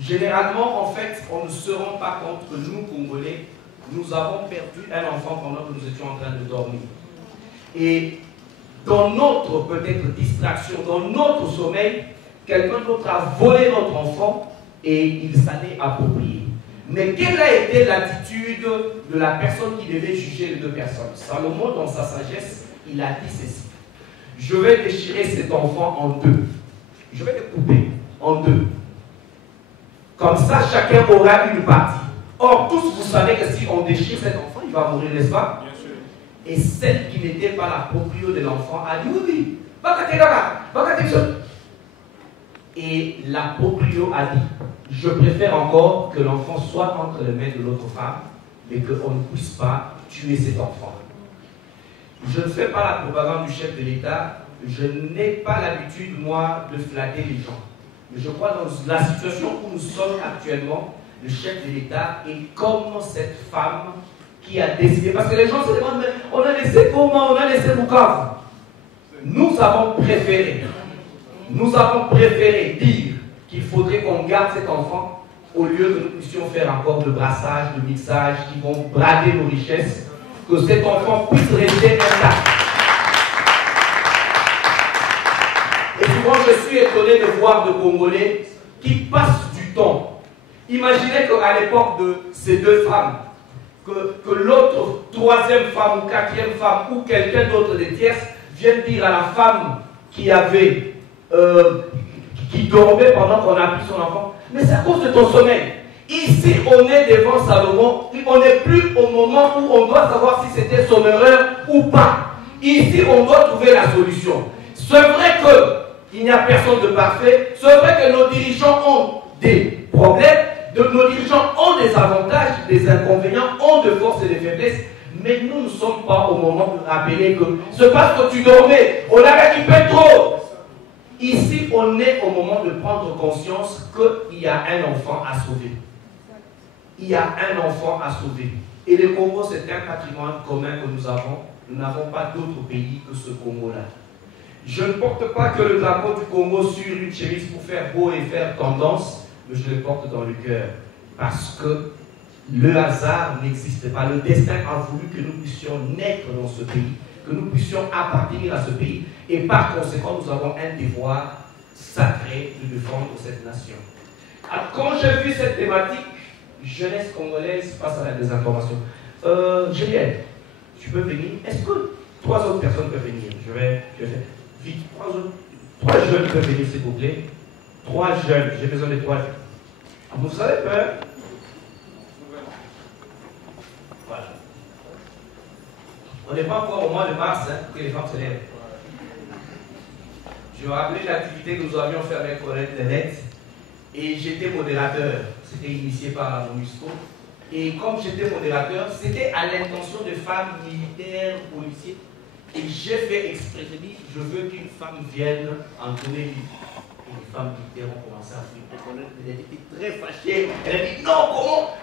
généralement, en fait, on ne se rend pas compte que nous, Congolais, nous avons perdu un enfant pendant que nous étions en train de dormir. Et dans notre peut-être distraction, dans notre sommeil, quelqu'un d'autre a volé notre enfant et il s'en est approprié. Mais quelle a été l'attitude de la personne qui devait juger les deux personnes? Salomon, dans sa sagesse, il a dit ceci: je vais déchirer cet enfant en deux. Je vais le couper en deux. Comme ça, chacun aura une partie. Or, tous, vous savez que si on déchire cet enfant, il va mourir, n'est-ce pas? Bien sûr. Et celle qui n'était pas la proprio de l'enfant a dit oui, et la proprio a dit: je préfère encore que l'enfant soit entre les mains de l'autre femme, mais qu'on ne puisse pas tuer cet enfant. Je ne fais pas la propagande du chef de l'État, je n'ai pas l'habitude, moi, de flatter les gens. Mais je crois dans la situation où nous sommes actuellement, le chef de l'État est comme cette femme qui a décidé. Parce que les gens se demandent, mais on a laissé comment, on a laissé Bukavu. Nous avons préféré dire qu'il faudrait qu'on garde cet enfant au lieu que nous puissions faire encore de brassage, de mixage qui vont brader nos richesses, que cet enfant puisse rester intact. Et souvent, je suis étonné de voir de Congolais qui passent du temps. Imaginez qu'à l'époque de ces deux femmes, que l'autre troisième femme ou quatrième femme ou quelqu'un d'autre des tierces vienne dire à la femme qui avait qui dormait pendant qu'on a pris son enfant, mais c'est à cause de ton sommeil. Ici, on est devant Salomon, on n'est plus au moment où on doit savoir si c'était son erreur ou pas. Ici, on doit trouver la solution. C'est vrai qu'il n'y a personne de parfait, c'est vrai que nos dirigeants ont des problèmes, nos dirigeants ont des avantages, des inconvénients, ont de forces et de faiblesses, mais nous ne sommes pas au moment de rappeler que c'est parce que tu dormais, on a récupéré trop. Ici, on est au moment de prendre conscience qu'il y a un enfant à sauver. Il y a un enfant à sauver. Et le Congo, c'est un patrimoine commun que nous avons. Nous n'avons pas d'autre pays que ce Congo-là. Je ne porte pas que le drapeau du Congo sur une chemise pour faire beau et faire tendance, mais je le porte dans le cœur. Parce que le hasard n'existe pas. Le destin a voulu que nous puissions naître dans ce pays, que nous puissions appartenir à ce pays. Et par conséquent, nous avons un devoir sacré de défendre cette nation. Alors, quand j'ai vu cette thématique, jeunesse congolaise face à la désinformation, Juliette, tu peux venir? Est-ce que 3 autres personnes peuvent venir? Je vais faire vite. 3 jeunes peuvent venir, s'il vous plaît. 3 jeunes, j'ai besoin de 3 jeunes. Vous savez peur? Voilà. On n'est pas encore au mois de mars pour que les femmes se lèvent. Je me rappelais l'activité que nous avions fait avec Colette Lenette et j'étais modérateur. C'était initié par la MONUSCO. Et comme j'étais modérateur, c'était à l'intention de femmes militaires, policiers. Et j'ai fait exprès, j'ai dit, je veux qu'une femme vienne en tournée libre. Et les femmes militaires ont commencé à flipper. Colette Lenette était très fâchée. Elle a dit, non,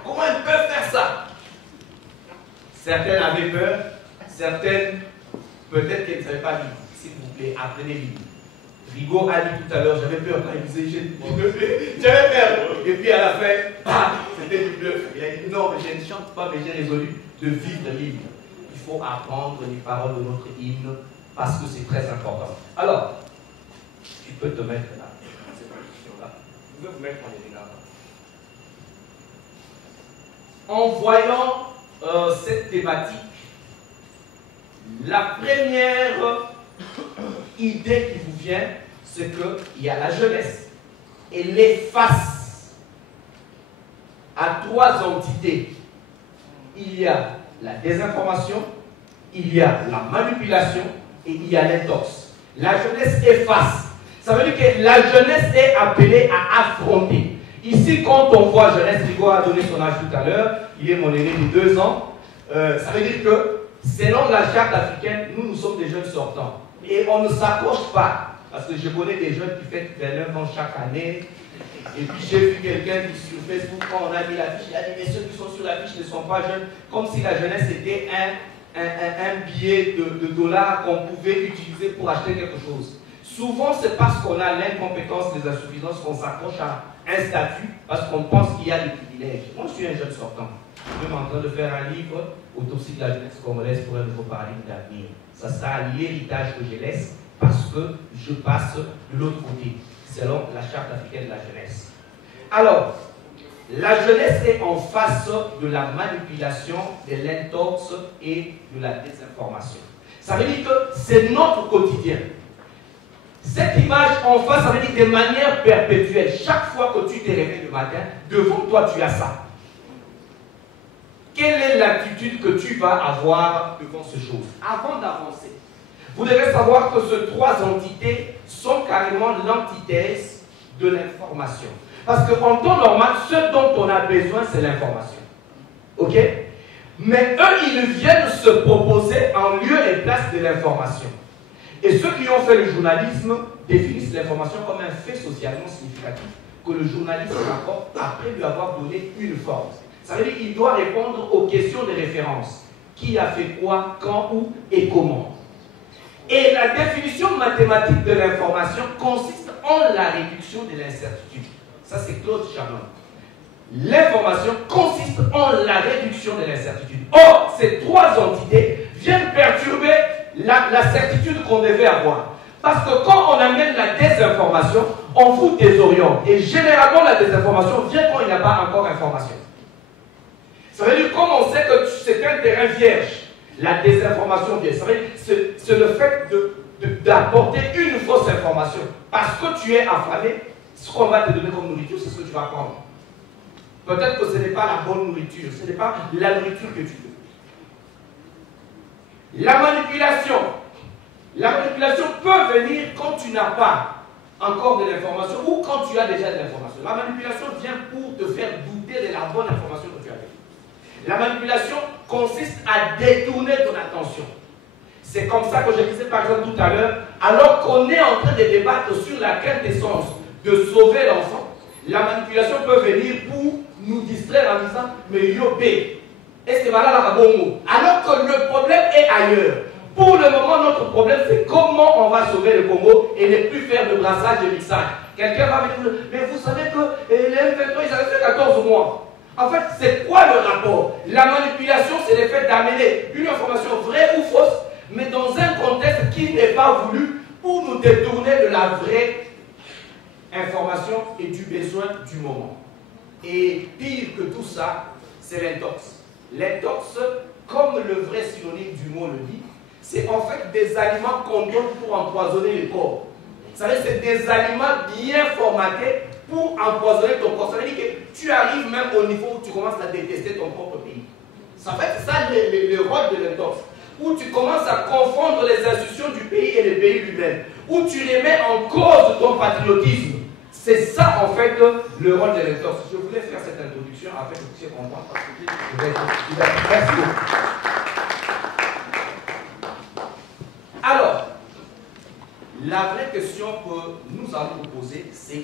comment elles peuvent faire ça? Certaines avaient peur, certaines, peut-être qu'elles ne savaient pas lire. S'il vous plaît, apprenez lire. Rigo a dit tout à l'heure, j'avais peur quand il disait, j'avais peur. Et puis à la fin, c'était du bluff. Il a dit, non, mais je ne chante pas, mais j'ai résolu de vivre l'hymne. Il faut apprendre les paroles de notre hymne parce que c'est très important. Alors, tu peux te mettre là, cette position-là. Vous pouvez vous mettre en les regardant. En voyant cette thématique, la première idée qui vous vient, c'est qu'il y a la jeunesse. Elle est face à 3 entités. Il y a la désinformation, il y a la manipulation et il y a l'intox. La jeunesse est face. Ça veut dire que la jeunesse est appelée à affronter. Ici, quand on voit jeunesse, Rigo a donné son âge tout à l'heure, il est mon aîné de 2 ans. Ça veut dire que, selon la charte africaine, nous sommes des jeunes sortants. Et on ne s'accroche pas. Parce que je connais des jeunes qui fêtent 29 ans chaque année. Et puis j'ai vu quelqu'un qui sur Facebook, quand on a mis l'affiche, il a dit mais ceux qui sont sur l'affiche ne sont pas jeunes. Comme si la jeunesse était un billet de dollars qu'on pouvait utiliser pour acheter quelque chose. Souvent, c'est parce qu'on a l'incompétence, les insuffisances, qu'on s'accroche à un statut parce qu'on pense qu'il y a des privilèges. Moi, je suis un jeune sortant. Je suis en train de faire un livre, Autopsie de la jeunesse congolaise pour un nouveau paradigme d'avenir. Ça sera l'héritage que je laisse parce que je passe de l'autre côté, selon la charte africaine de la jeunesse. Alors, la jeunesse est en face de la manipulation, de l'intox et de la désinformation. Ça veut dire que c'est notre quotidien. Cette image en face, ça veut dire de manière perpétuelle. Chaque fois que tu te réveilles le matin, devant toi, tu as ça. Quelle est l'attitude que tu vas avoir devant ces choses? Avant d'avancer, vous devez savoir que ces trois entités sont carrément l'antithèse de l'information. Parce qu'en temps normal, ce dont on a besoin, c'est l'information. Ok? Mais eux, ils viennent se proposer en lieu et place de l'information. Et ceux qui ont fait le journalisme définissent l'information comme un fait socialement significatif que le journaliste rapporte après lui avoir donné une forme. Ça veut dire qu'il doit répondre aux questions de référence. Qui a fait quoi, quand, où et comment. Et la définition mathématique de l'information consiste en la réduction de l'incertitude. Ça, c'est Claude Shannon. L'information consiste en la réduction de l'incertitude. Or, ces trois entités viennent perturber la certitude qu'on devait avoir. Parce que quand on amène la désinformation, on vous désoriente. Et généralement, la désinformation vient quand il n'y a pas encore information. Ça veut dire, comme on sait que c'est un terrain vierge, la désinformation vient. Ça veut dire, c'est le fait d'apporter une fausse information. Parce que tu es affamé, ce qu'on va te donner comme nourriture, c'est ce que tu vas prendre. Peut-être que ce n'est pas la bonne nourriture, ce n'est pas la nourriture que tu veux. La manipulation peut venir quand tu n'as pas encore de l'information ou quand tu as déjà de l'information. La manipulation vient pour te faire douter de la bonne information que tu as. La manipulation consiste à détourner ton attention. C'est comme ça que je disais par exemple tout à l'heure, alors qu'on est en train de débattre sur la quintessence de sauver l'enfant, la manipulation peut venir pour nous distraire en disant « mais yo bé, est-ce que voilà la bongo ?» Alors que le problème est ailleurs. Pour le moment, notre problème, c'est comment on va sauver le Congo et ne plus faire de brassage et mixage. Quelqu'un va me dire, mais vous savez que les M23, ils avaient fait 14 mois. En fait, c'est quoi le rapport? La manipulation, c'est le fait d'amener une information vraie ou fausse, mais dans un contexte qui n'est pas voulu pour nous détourner de la vraie information et du besoin du moment. Et pire que tout ça, c'est l'intox. L'intox, comme le vrai synonyme du mot le dit, c'est en fait des aliments qu'on donne pour empoisonner le corps. Ça veut dire que c'est des aliments bien formatés pour empoisonner ton corps. Ça veut dire que tu arrives même au niveau où tu commences à détester ton propre pays. En fait, c'est ça le rôle de l'intox. Où tu commences à confondre les institutions du pays et le pays lui-même. Où tu les mets en cause ton patriotisme. C'est ça en fait le rôle de l'intox. Je voulais faire cette introduction afin que vous puissiez comprendre parce que je vais être très court. Alors, la vraie question que nous allons nous poser, c'est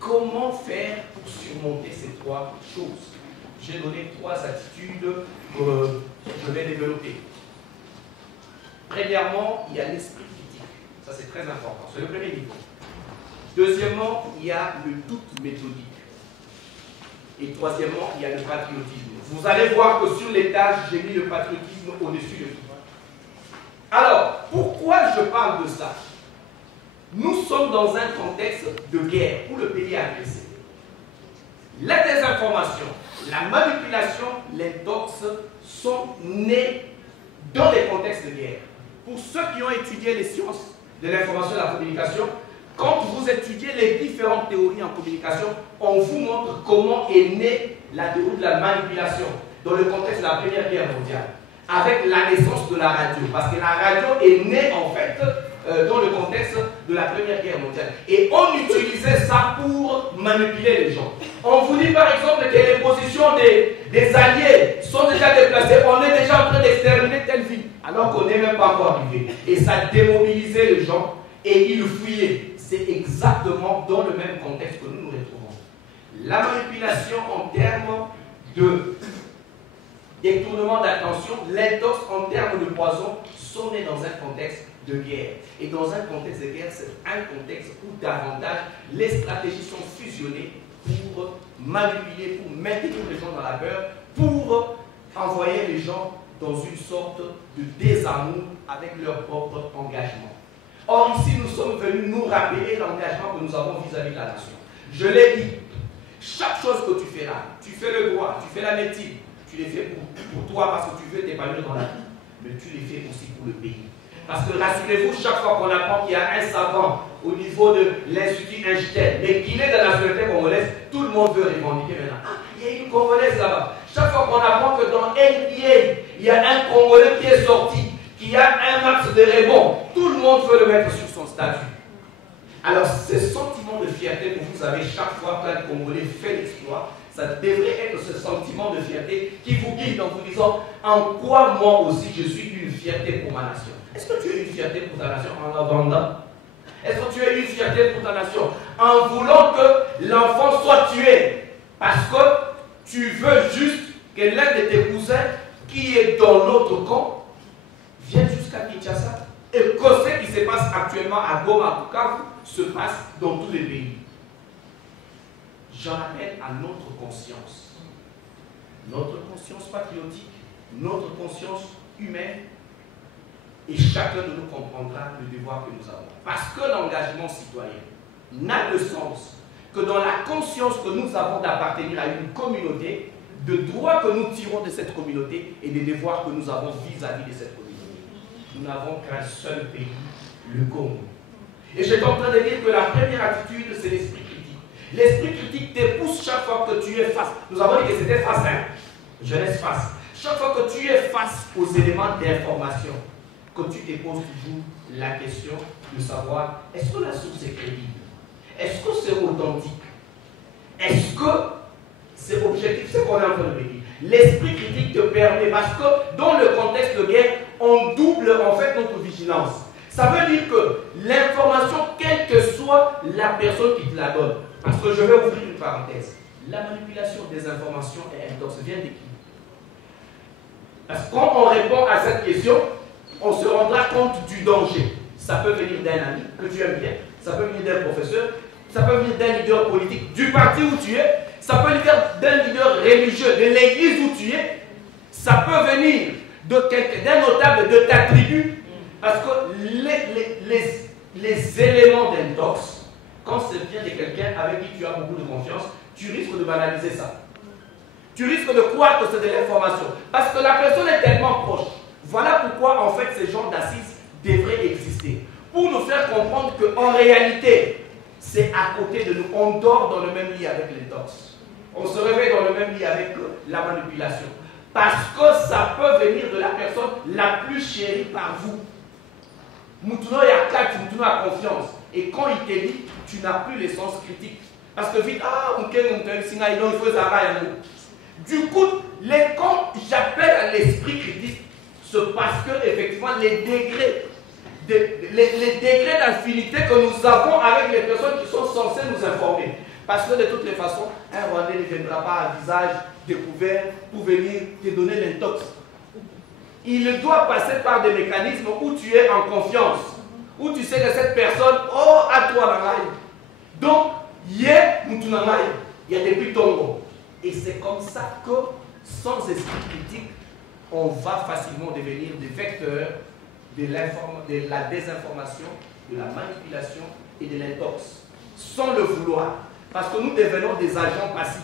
comment faire pour surmonter ces trois choses. J'ai donné trois attitudes que je vais développer. Premièrement, il y a l'esprit critique. Ça, c'est très important. C'est le premier niveau. Deuxièmement, il y a le doute méthodique. Et troisièmement, il y a le patriotisme. Vous allez voir que sur l'étage, j'ai mis le patriotisme au-dessus de tout. Alors, pourquoi je parle de ça? Nous sommes dans un contexte de guerre où le pays est agressé. La désinformation, la manipulation, l'intox sont nés dans des contextes de guerre. Pour ceux qui ont étudié les sciences de l'information et de la communication, quand vous étudiez les différentes théories en communication, on vous montre comment est née la théorie de la manipulation dans le contexte de la Première Guerre mondiale, avec la naissance de la radio. Parce que la radio est née en fait dans le contexte de la Première Guerre mondiale. Et on utilisait ça pour manipuler les gens. On vous dit par exemple que les positions des alliés sont déjà déplacées, on est déjà en train d'exterminer telle ville, alors qu'on n'est même pas encore arrivé. Et ça démobilisait les gens et ils fuyaient. C'est exactement dans le même contexte que nous nous retrouvons. La manipulation en termes de détournement d'attention, l'intox en termes de poison, sont nés dans un contexte de guerre. Et dans un contexte de guerre, c'est un contexte où davantage les stratégies sont fusionnées pour manipuler, pour maintenir les gens dans la peur, pour envoyer les gens dans une sorte de désamour avec leur propre engagement. Or, ici, nous sommes venus nous rappeler l'engagement que nous avons vis-à-vis de la nation. Je l'ai dit, chaque chose que tu fais là, tu fais le droit, tu fais la médecine, tu les fais pour toi parce que tu veux t'épanouir dans la vie, mais tu les fais aussi pour le pays. Parce que rassurez-vous, chaque fois qu'on apprend qu'il y a un savant au niveau de l'Institut Einstein, mais qu'il est de la nationalité congolaise, tout le monde veut revendiquer maintenant. Ah, il y a une Congolaise là-bas. Chaque fois qu'on apprend que dans NBA, il y a un Congolais qui est sorti, qu'il y a un max de rebond, tout le monde veut le mettre sur son statut. Alors, ce sentiment de fierté que vous avez chaque fois qu'un Congolais fait l'exploit, ça devrait être ce sentiment de fierté qui vous guide en vous disant en quoi moi aussi je suis une fierté pour ma nation. Est-ce que tu es une fierté pour ta nation en la vendant? Est-ce que tu es une fierté pour ta nation en voulant que l'enfant soit tué parce que tu veux juste que l'un de tes cousins qui est dans l'autre camp vienne jusqu'à Kinshasa et que ce qui se passe actuellement à Goma, Bukavu, se passe dans tous les pays? J'en appelle à notre conscience patriotique, notre conscience humaine, et chacun de nous comprendra le devoir que nous avons. Parce que l'engagement citoyen n'a de sens que dans la conscience que nous avons d'appartenir à une communauté, de droits que nous tirons de cette communauté et des devoirs que nous avons vis-à-vis de cette communauté. Nous n'avons qu'un seul pays, le Congo. Et je suis en train de dire que la première attitude, c'est l'esprit critique. L'esprit critique te pousse chaque fois que tu es face. Nous avons dit que c'était face, hein? Jeunesse face. Chaque fois que tu es face aux éléments d'information, que tu te poses toujours la question de savoir, est-ce que la source est crédible? Est-ce que c'est authentique? Est-ce que c'est objectif? C'est qu'on est en train de dire. L'esprit critique te permet, parce que dans le contexte de guerre, on double en fait notre vigilance. Ça veut dire que l'information, quelle que soit la personne qui te la donne, parce que je vais ouvrir une parenthèse, la manipulation des informations et intox vient de qui? Parce que quand on répond à cette question, on se rendra compte du danger. Ça peut venir d'un ami que tu aimes bien, ça peut venir d'un professeur, ça peut venir d'un leader politique du parti où tu es, ça peut venir d'un leader religieux de l'église où tu es, ça peut venir d'un notable de ta tribu, parce que les éléments d'intox, quand c'est bien de quelqu'un avec qui tu as beaucoup de confiance, tu risques de banaliser ça. Tu risques de croire que c'est de l'information, parce que la personne est tellement proche. Voilà pourquoi, en fait, ces genres d'assises devraient exister. Pour nous faire comprendre qu'en réalité, c'est à côté de nous. On dort dans le même lit avec l'intox. On se réveille dans le même lit avec la manipulation. Parce que ça peut venir de la personne la plus chérie par vous. Moutouna Yakat, Moutouna a confiance. Et quand il te dit, tu n'as plus l'essence critique. Parce que vite, il faut ça. Du coup, quand j'appelle à l'esprit critique, c'est parce que effectivement les degrés d'affinité que nous avons avec les personnes qui sont censées nous informer. Parce que de toutes les façons, un Rwandais ne viendra pas à visage découvert pour venir te donner l'intox. Il doit passer par des mécanismes où tu es en confiance, où tu sais que cette personne, oh, à toi la raille. Donc, il y a depuis Tongo. Et c'est comme ça que, sans esprit critique, on va facilement devenir des vecteurs de la désinformation, de la manipulation et de l'intox, sans le vouloir, parce que nous devenons des agents passifs.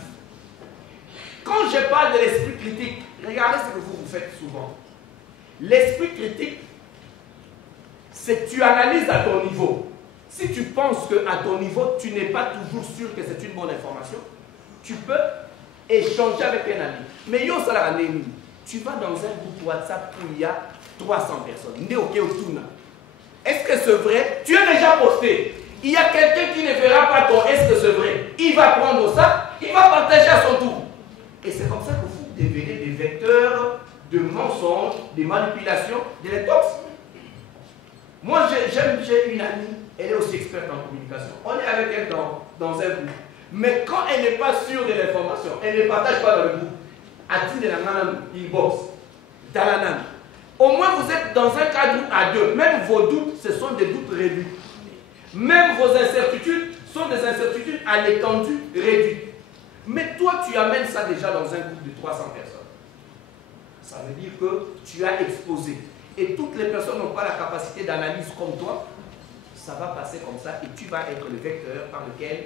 Quand je parle de l'esprit critique, regardez ce que vous faites souvent. L'esprit critique, c'est que tu analyses à ton niveau. Si tu penses qu'à ton niveau, tu n'es pas toujours sûr que c'est une bonne information, tu peux échanger avec un ami. Mais yo, ça l'a tu vas dans un groupe WhatsApp où il y a 300 personnes. Est-ce que c'est vrai? Tu es déjà posté. Il y a quelqu'un qui ne verra pas ton est-ce que c'est vrai. Il va prendre ça, il va partager à son tour. Et c'est comme ça que vous devenez des vecteurs de mensonges, de manipulations, de l'intox. Moi, j'ai une amie, elle est aussi experte en communication. On est avec elle dans un groupe. Mais quand elle n'est pas sûre de l'information, elle ne partage pas dans le groupe. A-t-il de la inbox, dans la name. Au moins, vous êtes dans un cadre à deux. Même vos doutes, ce sont des doutes réduits. Même vos incertitudes sont des incertitudes à l'étendue réduite. Mais toi, tu amènes ça déjà dans un groupe de 300 personnes. Ça veut dire que tu as exposé. Et toutes les personnes n'ont pas la capacité d'analyse comme toi. Ça va passer comme ça et tu vas être le vecteur par lequel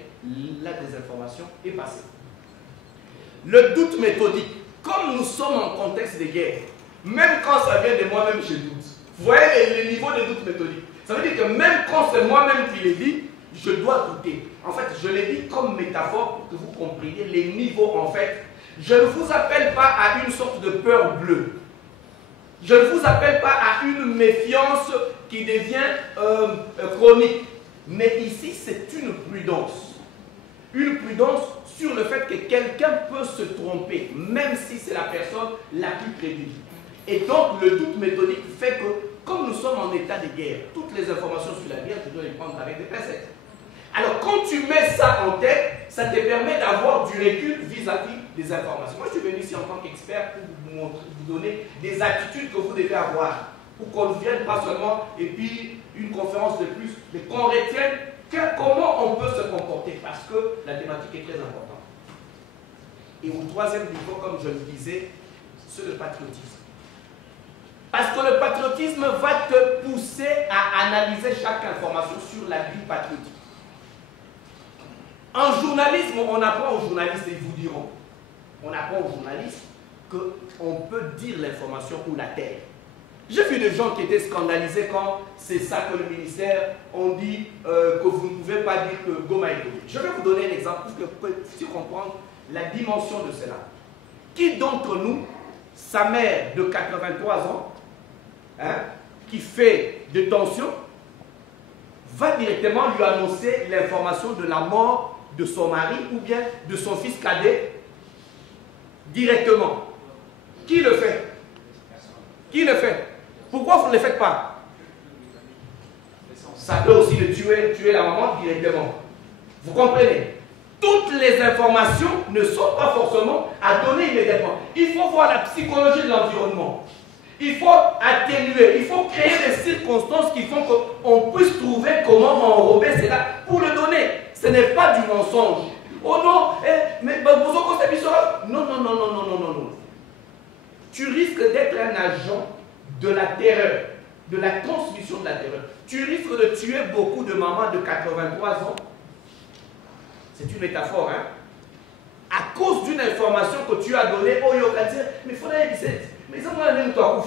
la désinformation est passée. Le doute méthodique. Comme nous sommes en contexte de guerre, même quand ça vient de moi-même, je doute. Vous voyez le niveau de doute méthodique. Ça veut dire que même quand c'est moi-même qui l'ai dit, je dois douter. En fait, je l'ai dit comme métaphore pour que vous compreniez les niveaux. En fait, je ne vous appelle pas à une sorte de peur bleue. Je ne vous appelle pas à une méfiance qui devient chronique. Mais ici, c'est une prudence. Une prudence sur le fait que quelqu'un peut se tromper, même si c'est la personne la plus crédible. Et donc, le doute méthodique fait que, comme nous sommes en état de guerre, toutes les informations sur la guerre, tu dois les prendre avec des pincettes. Alors, quand tu mets ça en tête, ça te permet d'avoir du recul vis-à-vis des informations. Moi, je suis venu ici en tant qu'expert pour vous donner des attitudes que vous devez avoir, pour qu'on ne vienne pas seulement, et puis une conférence de plus, mais qu'on retienne comment on peut se comporter, parce que la thématique est très importante. Et au troisième niveau, comme je le disais, c'est le patriotisme. Parce que le patriotisme va te pousser à analyser chaque information sur la vie patriotique. En journalisme, on apprend aux journalistes, et ils vous diront, on apprend aux journalistes qu'on peut dire l'information ou la taire. J'ai vu des gens qui étaient scandalisés quand c'est ça que le ministère ont dit que vous ne pouvez pas dire que Goma est Goma. Je vais vous donner un exemple pour que vous puissiez comprendre la dimension de cela. Qui d'entre nous, sa mère de 83 ans, qui fait de tension, va directement lui annoncer l'information de la mort de son mari ou bien de son fils cadet directement? Qui le fait? Qui le fait? Pourquoi vous ne le faites pas? Ça peut aussi le tuer la maman directement. Vous comprenez? Toutes les informations ne sont pas forcément à donner immédiatement. Il faut voir la psychologie de l'environnement. Il faut atténuer, il faut créer des circonstances qui font qu'on puisse trouver comment enrober cela pour le donner. Ce n'est pas du mensonge. Oh non, mais vous en non, non, non, non, non, non, non, non. Tu risques d'être un agent de la terreur, de la transmission de la terreur. Tu risques de tuer beaucoup de mamans de 83 ans. C'est une métaphore, hein? À cause d'une information que tu as donnée, oh, yo, mais il faudrait que c'est. Mais ça, moi, même toi,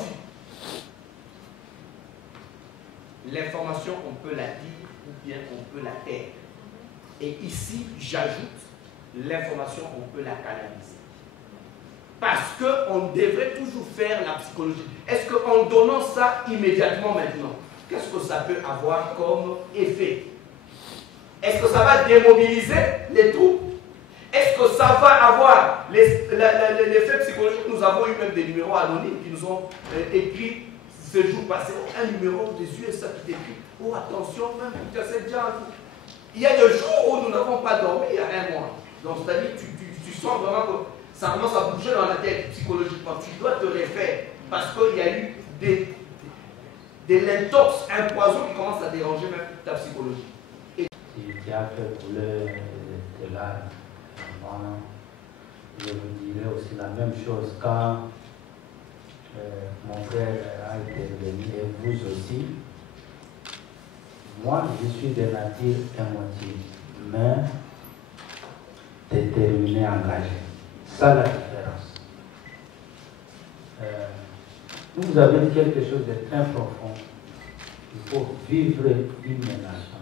l'information, on peut la dire ou bien on peut la taire. Et ici, j'ajoute, l'information, on peut la canaliser. Parce qu'on devrait toujours faire la psychologie. Est-ce qu'en donnant ça immédiatement maintenant, qu'est-ce que ça peut avoir comme effet? Est-ce que ça va démobiliser les troupes? Est-ce que ça va avoir l'effet psychologique? Nous avons eu même des numéros anonymes qui nous ont écrit ce jour passé. Un numéro des USA qui t'écrit. Oh attention, même c'est déjà. Il y a des jours où nous n'avons pas dormi il y a un mois. Donc c'est-à-dire tu sens vraiment que ça commence à bouger dans la tête psychologiquement. Tu dois te refaire parce qu'il y a eu de l'intox, un poison qui commence à déranger même ta psychologie. Qui a fait couler de l'âme. Je vous dirais aussi la même chose quand mon frère a été venu et vous aussi. Moi, je suis de nature émotive, mais déterminé, engagé. Ça la différence. Vous avez dit quelque chose de très profond. Il faut vivre l'hymne national.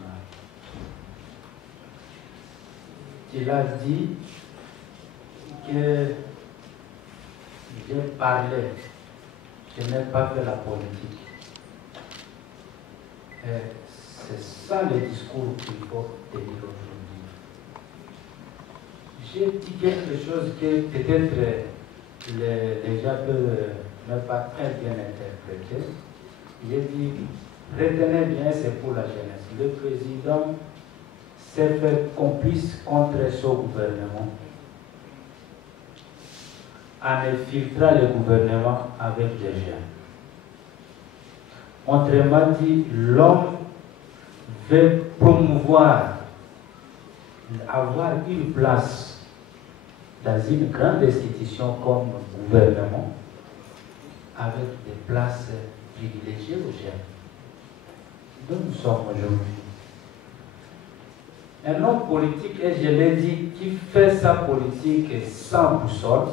Il a dit que j'ai parlé, je n'ai pas fait la politique. C'est ça le discours qu'il faut tenir aujourd'hui. J'ai dit quelque chose que peut-être les gens peuvent ne pas très bien interpréter. J'ai dit, retenez bien, c'est pour la jeunesse. Le président s'est fait complice contre son gouvernement en infiltrant le gouvernement avec des jeunes. Autrement dit, l'homme veut promouvoir, avoir une place dans une grande institution comme le gouvernement, avec des places privilégiées aux jeunes. Donc nous sommes aujourd'hui. Un homme politique, et je l'ai dit, qui fait sa politique sans boussole,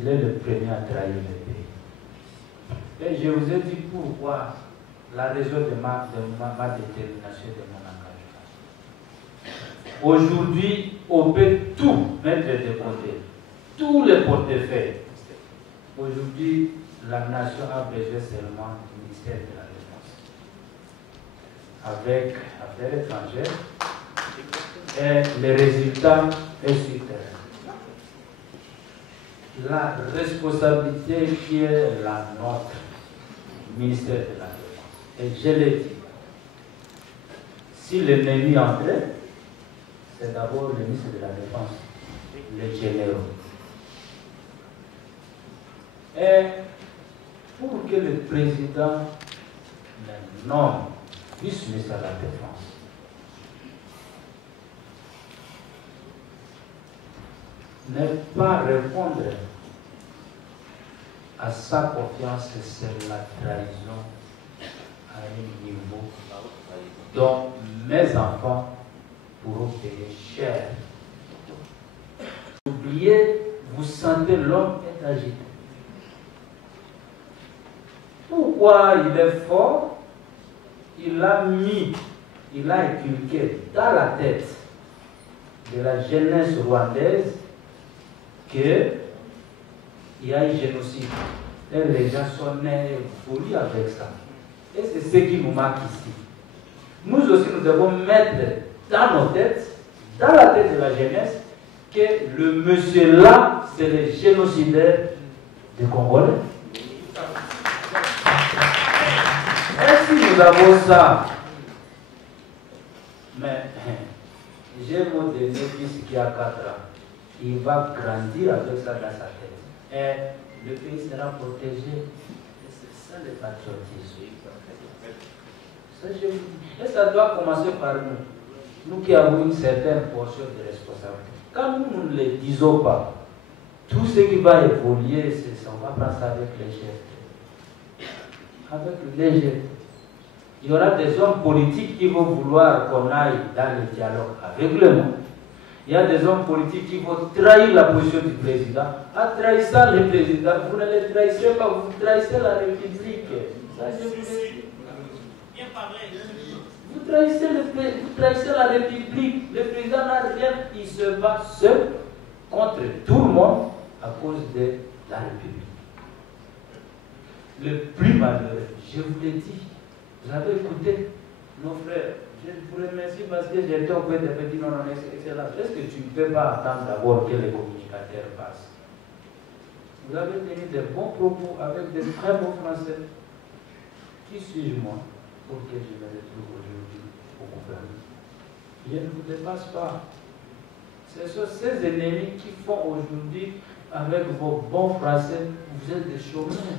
il est le premier à trahir le pays. Et je vous ai dit pourquoi, la raison de ma détermination, de mon engagement. Aujourd'hui, on peut tout mettre de côté, tous les portefeuilles. Aujourd'hui, la nation a besoin seulement du ministère de la Défense. Avec Affaires étrangères, et les résultats est sur terrain. La responsabilité qui est la nôtre, ministère de la Défense. Et je l'ai dit, si l'ennemi entrait, c'est d'abord le ministre de la Défense, les généraux. Et pour que le président nomme vice-ministre de la Défense, ne pas répondre à sa confiance, c'est la trahison à un niveau dont mes enfants pourront payer cher. Oubliez, vous sentez l'homme est agité. Pourquoi il est fort? Il a inculqué dans la tête de la jeunesse rwandaise qu'il y a un génocide. Et les gens sont nés folie avec ça. Et c'est ce qui nous manque ici. Nous aussi, nous devons mettre dans nos têtes, dans la tête de la jeunesse, que le monsieur-là, c'est le génocidaire des Congolais. Et si nous avons ça, mais j'ai mon dernier fils qui a 4 ans. Il va grandir avec ça dans sa tête. Et le pays sera protégé. C'est ça le patriotisme. Et ça doit commencer par nous. Nous qui avons une certaine portion de responsabilité. Quand nous ne le disons pas, tout ce qui va évoluer, c'est ça. On va prendre ça avec légèreté. Avec légèreté. Il y aura des hommes politiques qui vont vouloir qu'on aille dans le dialogue avec le monde. Il y a des hommes politiques qui vont trahir la position du président. En trahissant le président, vous ne le trahissez pas, vous trahissez la République. Ça, je vous l'ai dit. Vous trahissez la République. Le président n'a rien, il se bat seul contre tout le monde à cause de la République. Le plus malheureux, je vous l'ai dit, vous avez écouté nos frères. Je vous remercie parce que j'étais au point de me dire non, excellent. Est-ce que tu ne peux pas attendre d'abord que les communicateurs passent? Vous avez tenu de bons propos avec de très bons français. Qui suis-je moi pour que je me retrouve aujourd'hui au gouvernement? Je ne vous dépasse pas. Ce sont ces ennemis qui font aujourd'hui, avec vos bons français, vous êtes des chômeurs.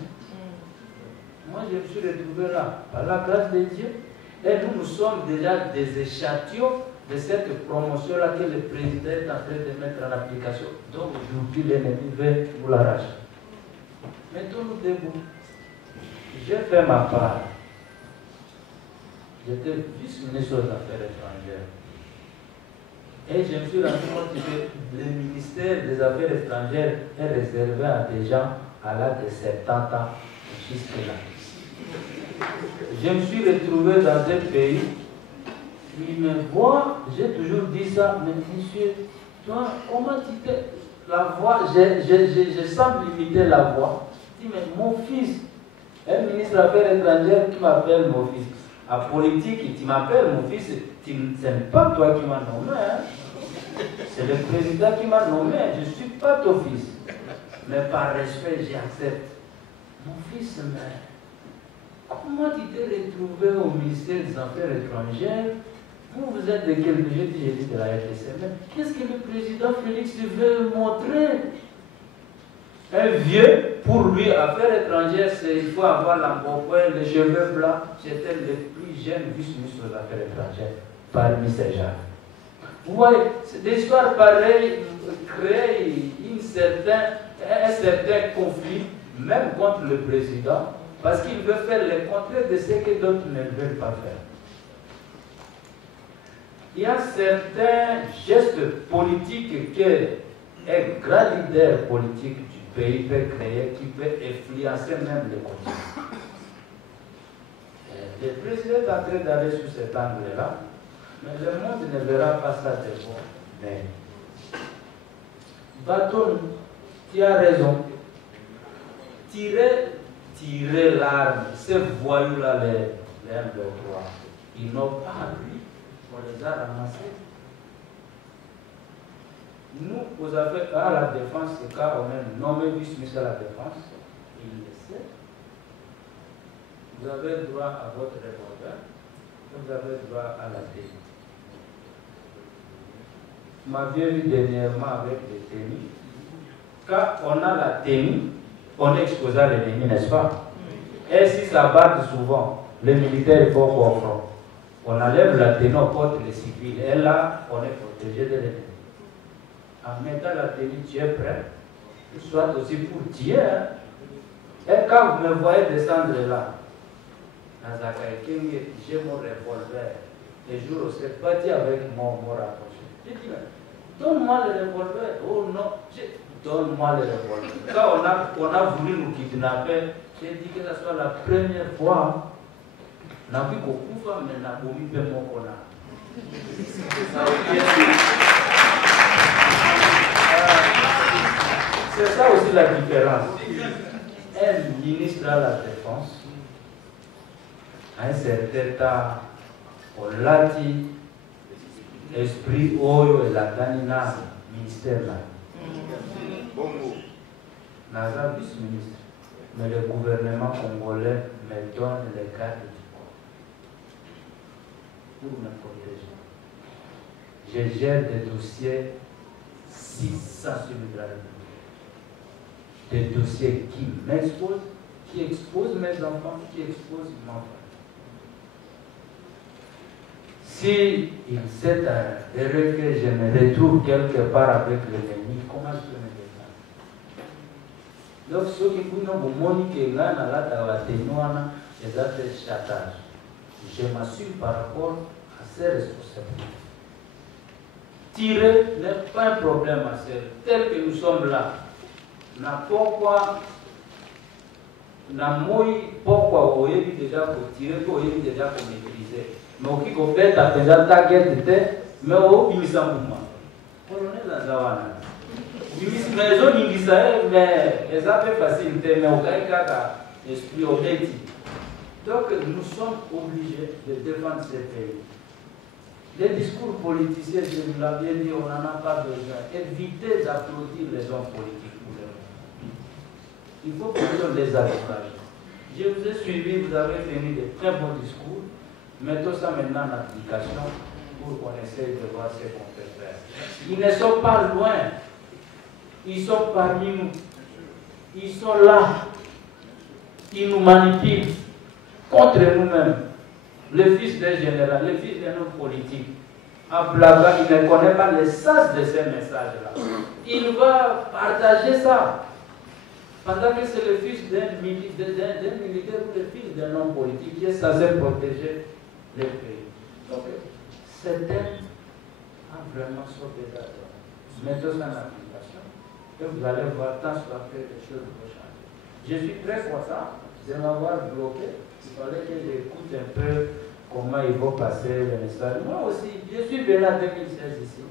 Moi, je me suis retrouvé là, par la grâce de Dieu. Et nous sommes déjà des échantillons de cette promotion-là que le président est en train de mettre en application. Donc aujourd'hui, l'ennemi veut nous l'arracher. Mettons-nous debout. J'ai fait ma part. J'étais vice-ministre des Affaires étrangères. Et je me suis rendu compte que le ministère des Affaires étrangères est réservé à des gens à l'âge de 70 ans jusque-là. Je me suis retrouvé dans un pays, il me voit, j'ai toujours dit ça, mais monsieur, toi, comment tu fais la voix, je sens limiter la voix. Je dis, mais mon fils, un ministre des Affaires étrangères qui m'appelle mon fils. à politique, tu m'appelles mon fils, ce n'est pas toi qui m'as nommé, hein. C'est le président qui m'a nommé, je ne suis pas ton fils. Mais par respect, j'accepte. Mon fils, mais comment tu t'es retrouvé au ministère des Affaires étrangères? Vous êtes de quel budget? J'ai dit de la RDC. Mais qu'est-ce que le président Félix veut montrer? Un vieux, pour lui, affaires étrangères, il faut avoir l'embonpoint, les cheveux blancs. J'étais le plus jeune vice-ministre des Affaires étrangères parmi ces gens. Vous voyez, des histoires pareilles créent un certain conflit, même contre le président, parce qu'il veut faire le contraire de ce que d'autres ne veulent pas faire. Il y a certains gestes politiques qu'un grand leader politique du pays peut créer, qui peut influencer même les continents. Le président est en train d'aller sur cet angle-là, mais le monde ne verra pas ça de bon. Mais, Baton, tu as raison. Tirer l'arme, ces voyous-là, les M23, ils n'ont pas appris, on les a ramassés. Nous, vous avez à la défense, c'est quand on est nommé vice-ministre à la défense, il le sait. Vous avez droit à votre revolver, vous avez droit à la télé. Vous m'aviez vu dernièrement avec les tennis. Quand on a la tenue, on est exposé à l'ennemi, n'est-ce pas? Et si ça bat souvent, les militaires il faut qu'on front. On enlève la tenue, on porte les civils. Et là, on est protégé de l'ennemi. En mettant la tenue, tu es prêt. Soit aussi pour tuer. Hein? Et quand vous me voyez descendre là, j'ai mon revolver. Les jours où c'est parti avec mon rapproché. J'ai dit, donne-moi le revolver. Oh non, donne-moi le revolver. Quand on a voulu nous kidnapper, j'ai dit que ce soit la première fois. Na vu qu'on couvre, mais n'a pas mis de mon qu'on a. C'est ça aussi la différence. Un ministre à la défense, à un certain temps, on l'a dit, esprit oyo et la danina ministère là. Naza vice-ministre, mais le gouvernement congolais me donne les cartes du corps pour me protéger. Je gère des dossiers 600 sur le des dossiers qui m'exposent, qui exposent mes enfants, qui exposent mon frère. Si il s'est avéré que je me retrouve quelque part avec l'ennemi, comment je peux me défendre? Donc, ceux qui ont moniqué là, dans la ténoana, les actes de chantage. Je m'assure par rapport à ces responsabilités. Tirer n'est pas un problème à faire. Tel que nous sommes là, n'a pourquoi pourquoi vous avez déjà pour tirer, vous avez déjà pour maîtriser. Mais qui fait à présent ta guette, mais au Bimisambuma. Colonel Lazawana. Bimisambuma, mais ça fait facilité, mais au Gaïkaka, esprit honnête. Donc nous sommes obligés de défendre ces pays. Les discours politiciens, je vous l'avais dit, on n'en a pas besoin. Évitez d'applaudir les hommes politiques. Il faut que nous les encouragions. Je vous ai suivi, vous avez tenu de très bons discours. Mettons ça maintenant en application pour qu'on essaye de voir ce qu'on peut faire. Ils ne sont pas loin. Ils sont parmi nous. Ils sont là. Ils nous manipulent contre nous-mêmes. Le fils d'un général, le fils d'un homme politique, à Blaga, il ne connaît pas le sens de ces messages-là. Il va partager ça. Pendant que c'est le fils d'un militaire ou le fils d'un homme politique qui est censé protéger le pays. Donc, certains ont vraiment sauvé la donne. Mettons ça en application et vous allez voir tant soit fait les choses vont changer. Je suis très content de m'avoir bloqué. Il fallait que j'écoute un peu comment ils vont passer le message. Moi aussi, je suis venu en 2016 ici,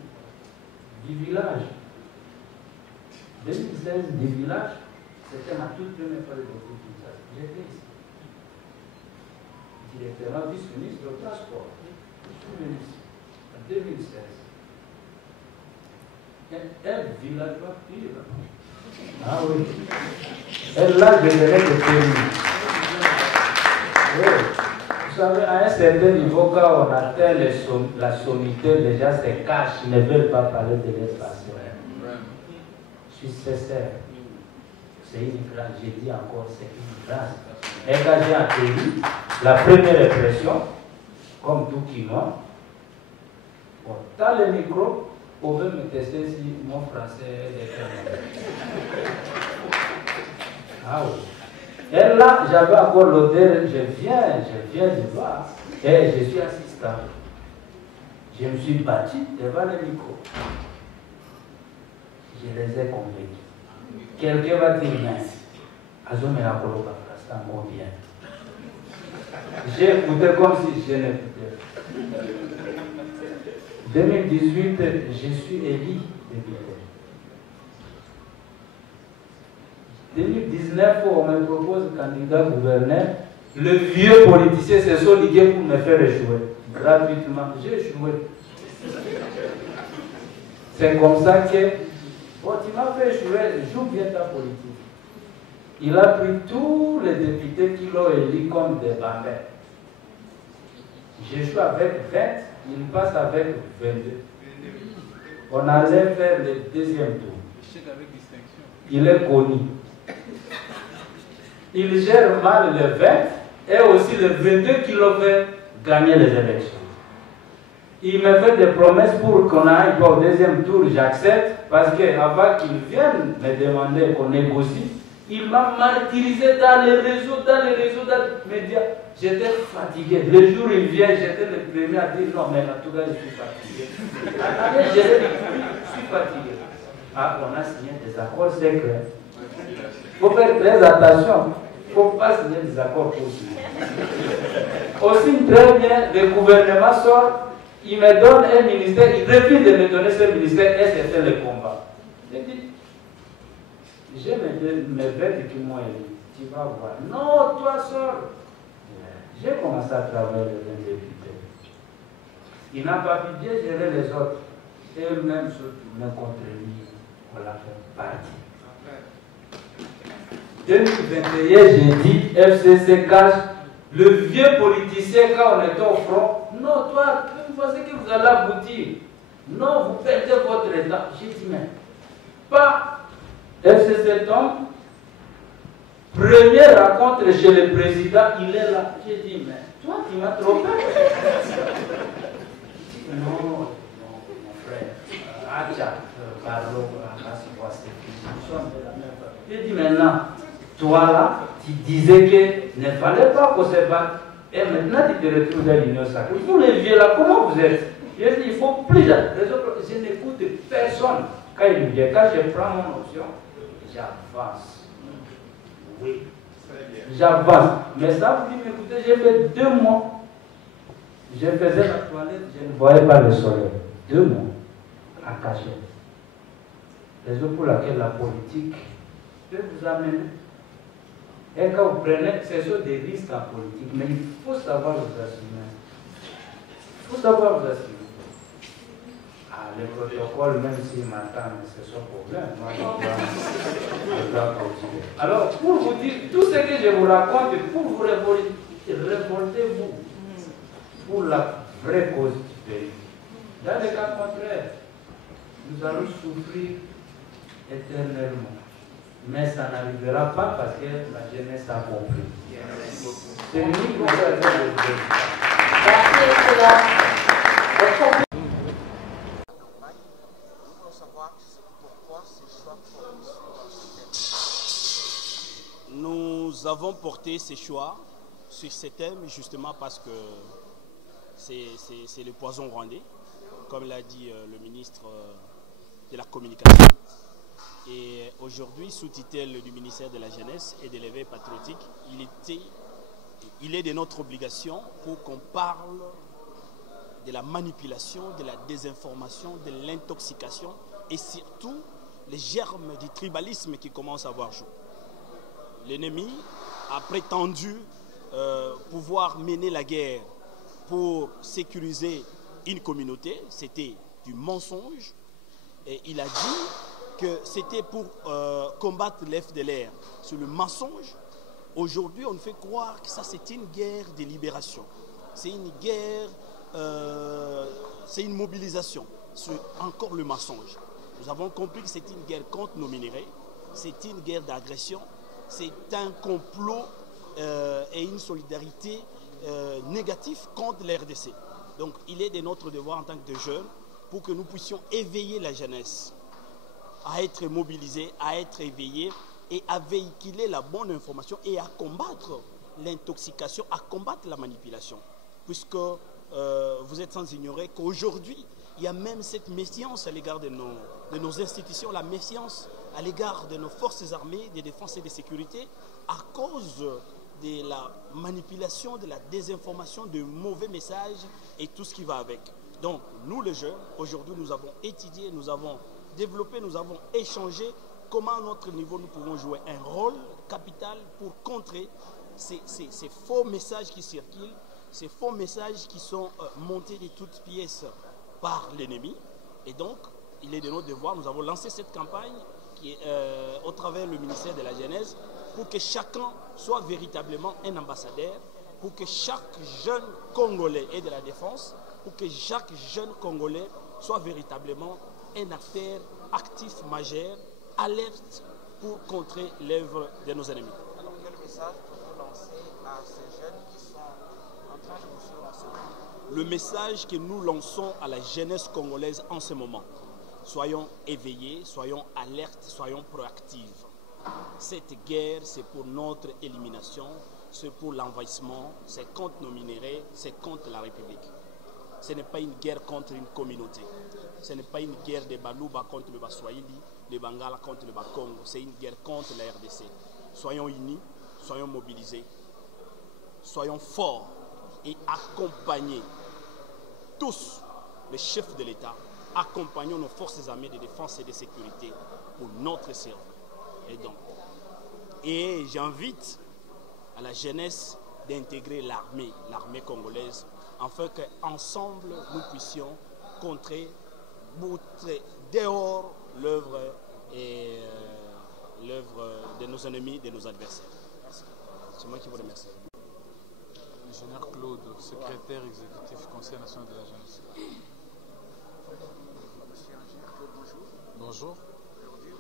du village. 2016, du village. C'était ma toute première fois de Kinshasa. J'étais ici. directement vice-ministre du transport, sous-ministre, en 2016. Un villageois pire. Ah oui. Elle l'a devenue de permis. Oui. Vous savez, à un certain niveau, quand on atteint la sommité, les gens se cachent, ils ne veulent pas parler de leur passé. Je suis sincère. C'est une grâce, j'ai dit encore, c'est une grâce. Et quand j'ai atterri, la première impression, comme tout qui ment, bon, dans le micro, vous pouvez me tester si mon français est déterminé. Ah oui. Et là, j'avais encore l'odeur, je viens de voir, et je suis assistant. Je me suis battu devant le micro. Je les ai convaincus. Quelqu'un va dire, mais, Azomena Koloba, c'est un mot bien. J'ai écouté comme si je n'écoutais. 2018, je suis élu député. 2019, on me propose candidat gouverneur. Le vieux politicien s'est soligué pour me faire échouer. Gratuitement, j'ai échoué. C'est comme ça que, bon, tu m'as fait échouer, joue bien ta politique. Il a pris tous les députés qui l'ont élu comme des bambins. J'échoue avec 20, il passe avec 22. On allait faire le deuxième tour. Il est connu. Il gère mal le 20 et aussi le 22 qui l'ont fait gagner les élections. Il me fait des promesses pour qu'on aille au deuxième tour, j'accepte, parce qu'avant qu'il vienne me demander qu'on négocie, il m'a martyrisé dans les réseaux, dans les médias. J'étais fatigué. Le jour où il vient, j'étais le premier à dire non, mais en tout cas, je suis fatigué. Je suis fatigué. Ah, on a signé des accords secrets. Il faut faire très attention. Il ne faut pas signer des accords possibles. Aussi très bien, le gouvernement sort, il me donne un ministère, il refuse de me donner ce ministère et c'était le combat. J'ai dit, j'ai mes bêtes qui m'ont élu. Tu vas voir. Non, toi sors. J'ai commencé à travailler avec un député. Il n'a pas pu bien gérer les autres. Et eux-mêmes se tournaient contre lui. On l'a fait partir. 2021, j'ai dit, FCC cache, le vieux politicien, quand on était au front, non, toi, vous pensez que vous allez aboutir. Non, vous perdez votre état. J'ai dit, mais pas FCC tombe. Première rencontre chez le président, il est là. J'ai dit, mais toi, tu m'as trompé. Non, mon frère. Acha, Carlo, nous sommes de la même famille. J'ai dit, maintenant, toi là, tu disais qu'il ne fallait pas qu'on se batte. Et maintenant, tu te retrouves dans l'union sacrée. Vous les vieux là, comment vous êtes? J'ai dit, il faut plus. Les autres, je n'écoute personne. Quand il vient, quand je prends mon option, j'avance. Oui, j'avance. Mais ça, vous dites, écoutez, j'ai fait 2 mois. Je faisais la toilette, je ne voyais pas le soleil. 2 mois à cachette. Raison pour laquelle la politique peut vous amener. Et quand vous prenez, ce sont des risques en politique, mais il faut savoir vous assumer. Il faut savoir vous assumer. Ah, le protocole, même s'il m'attend, c'est son problème. Moi, je dois continuer. Alors, pour vous dire, tout ce que je vous raconte, pour vous révoltez-vous pour la vraie cause du pays. Dans le cas contraire, nous allons souffrir éternellement. Mais ça n'arrivera pas parce que la jeunesse a compris. C'est lui qui va faire le Nous avons porté ces choix sur ces thèmes justement parce que c'est le poison rwandais, comme l'a dit le ministre de la Communication. Et aujourd'hui, sous tutelle du ministère de la Jeunesse et de l'éveil patriotique, il est de notre obligation pour qu'on parle de la manipulation, de la désinformation, de l'intoxication et surtout les germes du tribalisme qui commencent à voir jour. L'ennemi a prétendu pouvoir mener la guerre pour sécuriser une communauté, c'était du mensonge. Et il a dit que c'était pour combattre l'FDLR. C'est le mensonge. Aujourd'hui, on nous fait croire que ça, c'est une guerre de libération. C'est une guerre, c'est une mobilisation. C'est encore le mensonge. Nous avons compris que c'est une guerre contre nos minéraux. C'est une guerre d'agression. C'est un complot et une solidarité négative contre l'RDC. Donc, il est de notre devoir en tant que jeunes pour que nous puissions éveiller la jeunesse à être mobilisée, à être éveillée et à véhiculer la bonne information et à combattre l'intoxication, à combattre la manipulation. Puisque vous êtes sans ignorer qu'aujourd'hui, il y a même cette méfiance à l'égard de nos institutions, la méfiance à l'égard de nos forces armées de défense et de sécurité à cause de la manipulation, de la désinformation, de mauvais messages et tout ce qui va avec. Donc, nous les jeunes, aujourd'hui, nous avons étudié, nous avons développé, nous avons échangé comment à notre niveau nous pouvons jouer un rôle capital pour contrer ces faux messages qui circulent, ces faux messages qui sont montés de toutes pièces par l'ennemi. Et donc, il est de notre devoir, nous avons lancé cette campagne qui est, au travers du ministère de la Jeunesse pour que chacun soit véritablement un ambassadeur, pour que chaque jeune Congolais ait de la défense, pour que chaque jeune Congolais soit véritablement un acteur actif majeur, alerte pour contrer l'œuvre de nos ennemis. Alors quel message peut-on lancer à ces jeunes qui sont en train de vous suivre en ce moment? Le message que nous lançons à la jeunesse congolaise en ce moment, soyons éveillés, soyons alertes, soyons proactifs. Cette guerre, c'est pour notre élimination, c'est pour l'envahissement, c'est contre nos minéraux, c'est contre la République. Ce n'est pas une guerre contre une communauté. Ce n'est pas une guerre des Balouba contre le Baswahili, les Bangala contre le Bakongo. C'est une guerre contre la RDC. Soyons unis, soyons mobilisés, soyons forts et accompagnez tous les chefs de l'État, accompagnons nos forces armées de défense et de sécurité pour notre service. Et j'invite à la jeunesse d'intégrer l'armée congolaise, afin qu'ensemble nous puissions contrer, dehors l'œuvre de nos ennemis, de nos adversaires. C'est moi qui vous remercie. Ingénieur Claude, secrétaire exécutif Conseil national de la jeunesse. Monsieur Ingénieur Claude, bonjour. Bonjour. Aujourd'hui,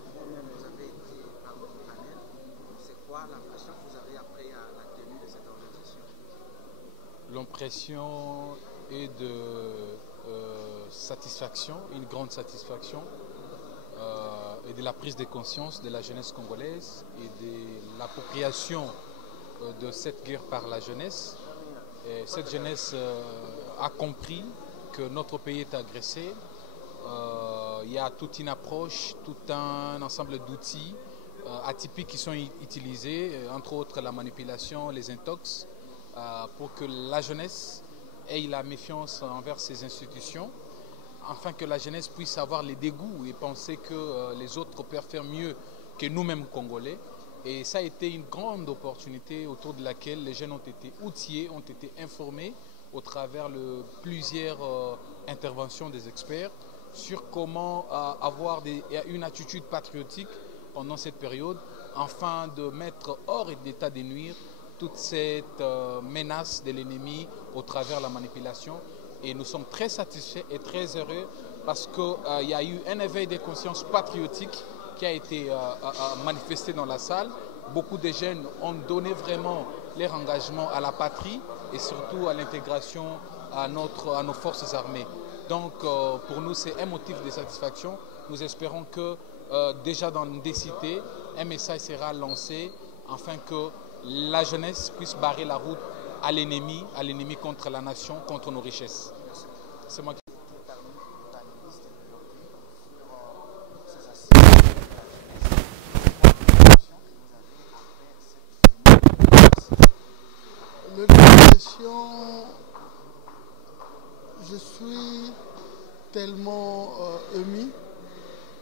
vous avez été par votre panel. C'est quoi l'impression que vous avez après à la tenue de cette organisation? L'impression est de satisfaction, une grande satisfaction, et de la prise de conscience de la jeunesse congolaise et de l'appropriation de cette guerre par la jeunesse. Et cette jeunesse a compris que notre pays est agressé. Il y a toute une approche, tout un ensemble d'outils atypiques qui sont utilisés, entre autres la manipulation, les intox, pour que la jeunesse ait la méfiance envers ces institutions, afin que la jeunesse puisse avoir les dégoûts et penser que les autres peuvent faire mieux que nous-mêmes Congolais. Et ça a été une grande opportunité autour de laquelle les jeunes ont été outillés, ont été informés au travers de plusieurs interventions des experts sur comment avoir une attitude patriotique pendant cette période, afin de mettre hors d'état de nuire toute cette menace de l'ennemi au travers de la manipulation. Et nous sommes très satisfaits et très heureux parce qu'il y a eu un éveil de conscience patriotique qui a été manifesté dans la salle. Beaucoup de jeunes ont donné vraiment leur engagement à la patrie et surtout à l'intégration à nos forces armées. Donc pour nous c'est un motif de satisfaction. Nous espérons que déjà dans des cités, un message sera lancé afin que la jeunesse puisse barrer la route à l'ennemi contre la nation, contre nos richesses. C'est moi qui... L'organisation, je suis tellement ému,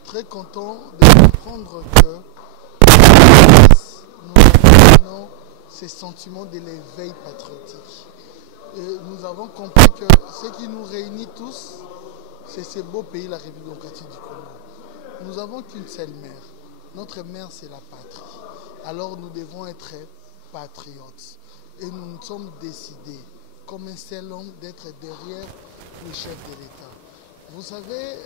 très content de comprendre que nous apprenons ce sentiment de l'éveil patriotique. Et nous avons compris que ce qui nous réunit tous, c'est ce beau pays, la République démocratique du Congo. Nous n'avons qu'une seule mère. Notre mère, c'est la patrie. Alors nous devons être patriotes. Et nous nous sommes décidés, comme un seul homme, d'être derrière le chef de l'État. Vous savez,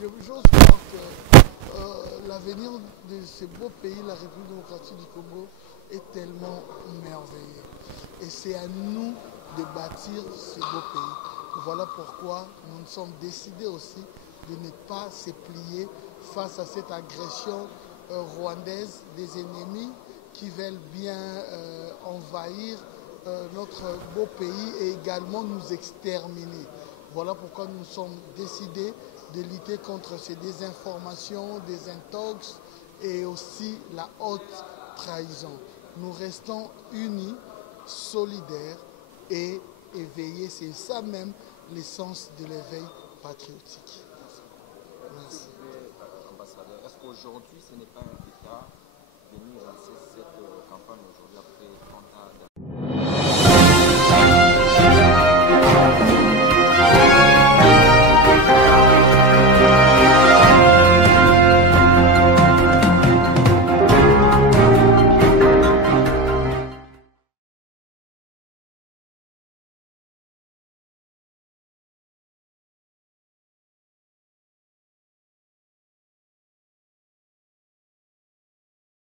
j'ose croire que l'avenir de ce beau pays, la République démocratique du Congo, est tellement merveilleux. Et c'est à nous de bâtir ce beau pays. Voilà pourquoi nous nous sommes décidés aussi de ne pas se plier face à cette agression rwandaise des ennemis qui veulent bien envahir notre beau pays et également nous exterminer. Voilà pourquoi nous sommes décidés de lutter contre ces désinformations, des intox et aussi la haute trahison. Nous restons unis, solidaires et éveillés. C'est ça même l'essence de l'éveil patriotique. Merci. Ambassadeur, est-ce qu'aujourd'hui ce n'est pas un état de venir lancer cette campagne aujourd'hui après 30 ans